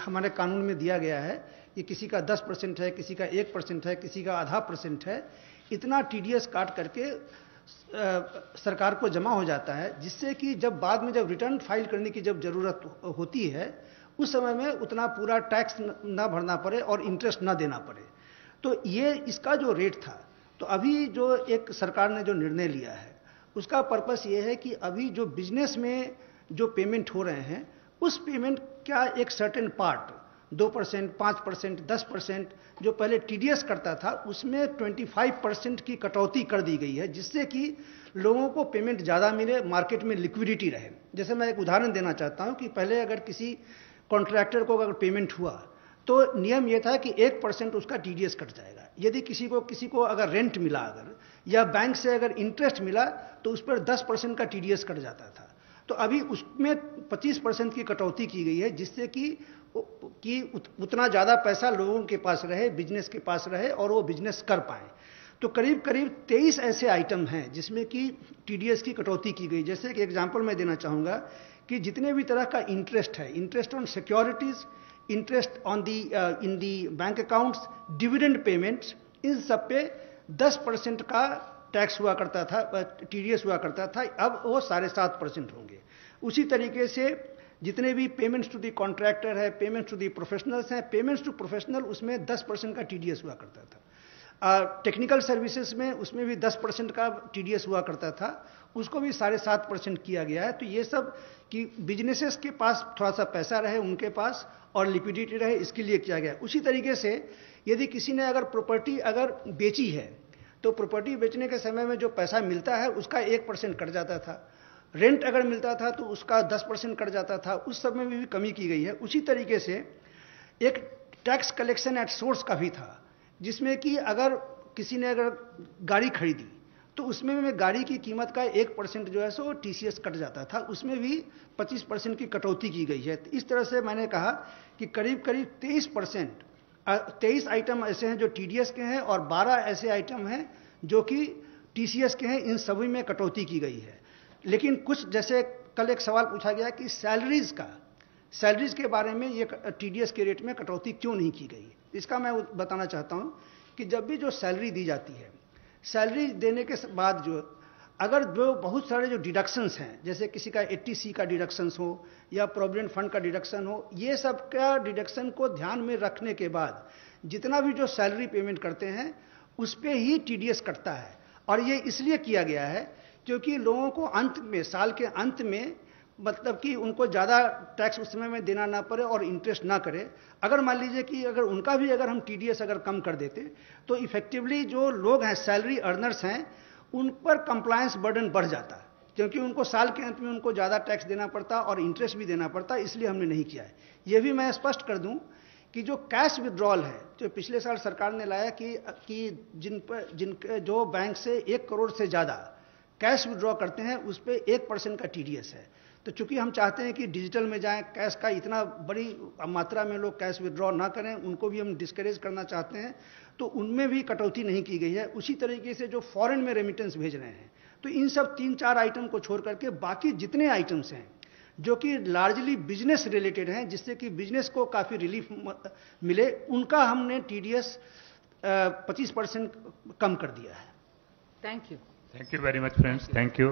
हमारे कानून में दिया गया है कि किसी का 10% है, किसी का 1% है, किसी का आधा % है, इतना TDS काट करके सरकार को जमा हो जाता है, जिससे कि जब बाद में जब रिटर्न फाइल करने की जब ज़रूरत होती है उस समय में उतना पूरा टैक्स ना भरना पड़े और इंटरेस्ट ना देना पड़े। तो ये इसका जो रेट था, तो अभी जो एक सरकार ने जो निर्णय लिया है उसका पर्पस ये है कि अभी जो बिजनेस में जो पेमेंट हो रहे हैं उस पेमेंट का एक सर्टेन पार्ट 2%, 5%, 10% जो पहले TDS करता था उसमें 25% की कटौती कर दी गई है, जिससे कि लोगों को पेमेंट ज़्यादा मिले, मार्केट में लिक्विडिटी रहे। जैसे मैं एक उदाहरण देना चाहता हूं कि पहले अगर किसी कॉन्ट्रैक्टर को अगर पेमेंट हुआ तो नियम यह था कि 1% उसका टीडीएस कट जाएगा। यदि किसी को अगर रेंट मिला अगर या बैंक से अगर इंटरेस्ट मिला तो उस पर 10% का टीडीएस कट जाता था। तो अभी उसमें 25% की कटौती की गई है, जिससे कि उतना ज़्यादा पैसा लोगों के पास रहे, बिजनेस के पास रहे और वो बिजनेस कर पाए। तो करीब करीब 23 ऐसे आइटम हैं जिसमें कि टीडीएस की कटौती की गई। जैसे कि एग्जांपल मैं देना चाहूँगा कि जितने भी तरह का इंटरेस्ट है, interest on securities, interest on the in the bank accounts, dividend payments, इन सब पे 10% का टैक्स हुआ करता था, टीडीएस हुआ करता था। अब वो 7.5% होंगे। उसी तरीके से जितने भी पेमेंट्स टू दी कॉन्ट्रैक्टर है, पेमेंट्स टू दी प्रोफेशनल्स हैं, पेमेंट्स टू प्रोफेशनल उसमें 10% का टीडीएस हुआ करता था। टेक्निकल सर्विसेज में उसमें भी 10% का टीडीएस हुआ करता था, उसको भी 7.5% किया गया है। तो ये सब कि बिजनेसेस के पास थोड़ा सा पैसा रहे उनके पास और लिक्विडिटी रहे, इसके लिए किया गया। उसी तरीके से यदि किसी ने अगर प्रॉपर्टी अगर बेची है तो प्रॉपर्टी बेचने के समय में जो पैसा मिलता है उसका 1% कट जाता था। रेंट अगर मिलता था तो उसका 10% कट जाता था, उस सब में भी कमी की गई है। उसी तरीके से एक टैक्स कलेक्शन एट सोर्स का भी था, जिसमें कि अगर किसी ने अगर गाड़ी खरीदी तो उसमें में गाड़ी की कीमत का 1% जो है सो टीसीएस कट जाता था, उसमें भी 25% की कटौती की गई है। तो इस तरह से मैंने कहा कि करीब करीब 23 आइटम ऐसे हैं जो टीडीएस के हैं और 12 ऐसे आइटम हैं जो कि टीसीएस के हैं। इन सभी में कटौती की गई है। लेकिन कुछ, जैसे कल एक सवाल पूछा गया कि सैलरीज के बारे में ये टीडीएस के रेट में कटौती क्यों नहीं की गई। इसका मैं बताना चाहता हूं कि जब भी जो सैलरी दी जाती है, सैलरी देने के बाद अगर जो बहुत सारे जो डिडक्शंस हैं, जैसे किसी का 80C का डिडक्शंस हो या प्रोविडेंट फंड का डिडक्शन हो, ये सब का डिडक्शन को ध्यान में रखने के बाद जितना भी जो सैलरी पेमेंट करते हैं उस पर ही टीडीएस कटता है। और ये इसलिए किया गया है क्योंकि लोगों को अंत में, साल के अंत में, मतलब कि उनको ज़्यादा टैक्स उस समय में देना ना पड़े और इंटरेस्ट ना करे। अगर मान लीजिए कि अगर उनका भी अगर हम टीडीएस अगर कम कर देते तो इफेक्टिवली जो लोग हैं, सैलरी अर्नर्स हैं, उन पर कंप्लायंस बर्डन बढ़ जाता, क्योंकि उनको साल के अंत में उनको ज़्यादा टैक्स देना पड़ता और इंटरेस्ट भी देना पड़ता। इसलिए हमने नहीं किया है। ये भी मैं स्पष्ट कर दूं कि जो कैश विड्रॉल है जो पिछले साल सरकार ने लाया कि जिन जो बैंक से 1 करोड़ से ज़्यादा कैश विड्रॉ करते हैं उस पर 1% का टीडीएस है। तो चूंकि हम चाहते हैं कि डिजिटल में जाएं, कैश का इतना बड़ी मात्रा में लोग कैश विड्रॉ ना करें, उनको भी हम डिस्करेज करना चाहते हैं, तो उनमें भी कटौती नहीं की गई है। उसी तरीके से जो फॉरेन में रेमिटेंस भेज रहे हैं, तो इन सब 3-4 आइटम को छोड़ करके बाकी जितने आइटम्स हैं जो कि लार्जली बिजनेस रिलेटेड हैं, जिससे कि बिजनेस को काफ़ी रिलीफ मिले, उनका हमने टीडीएस 25% कम कर दिया है। Thank you. Thank you very much, friends. Thank you.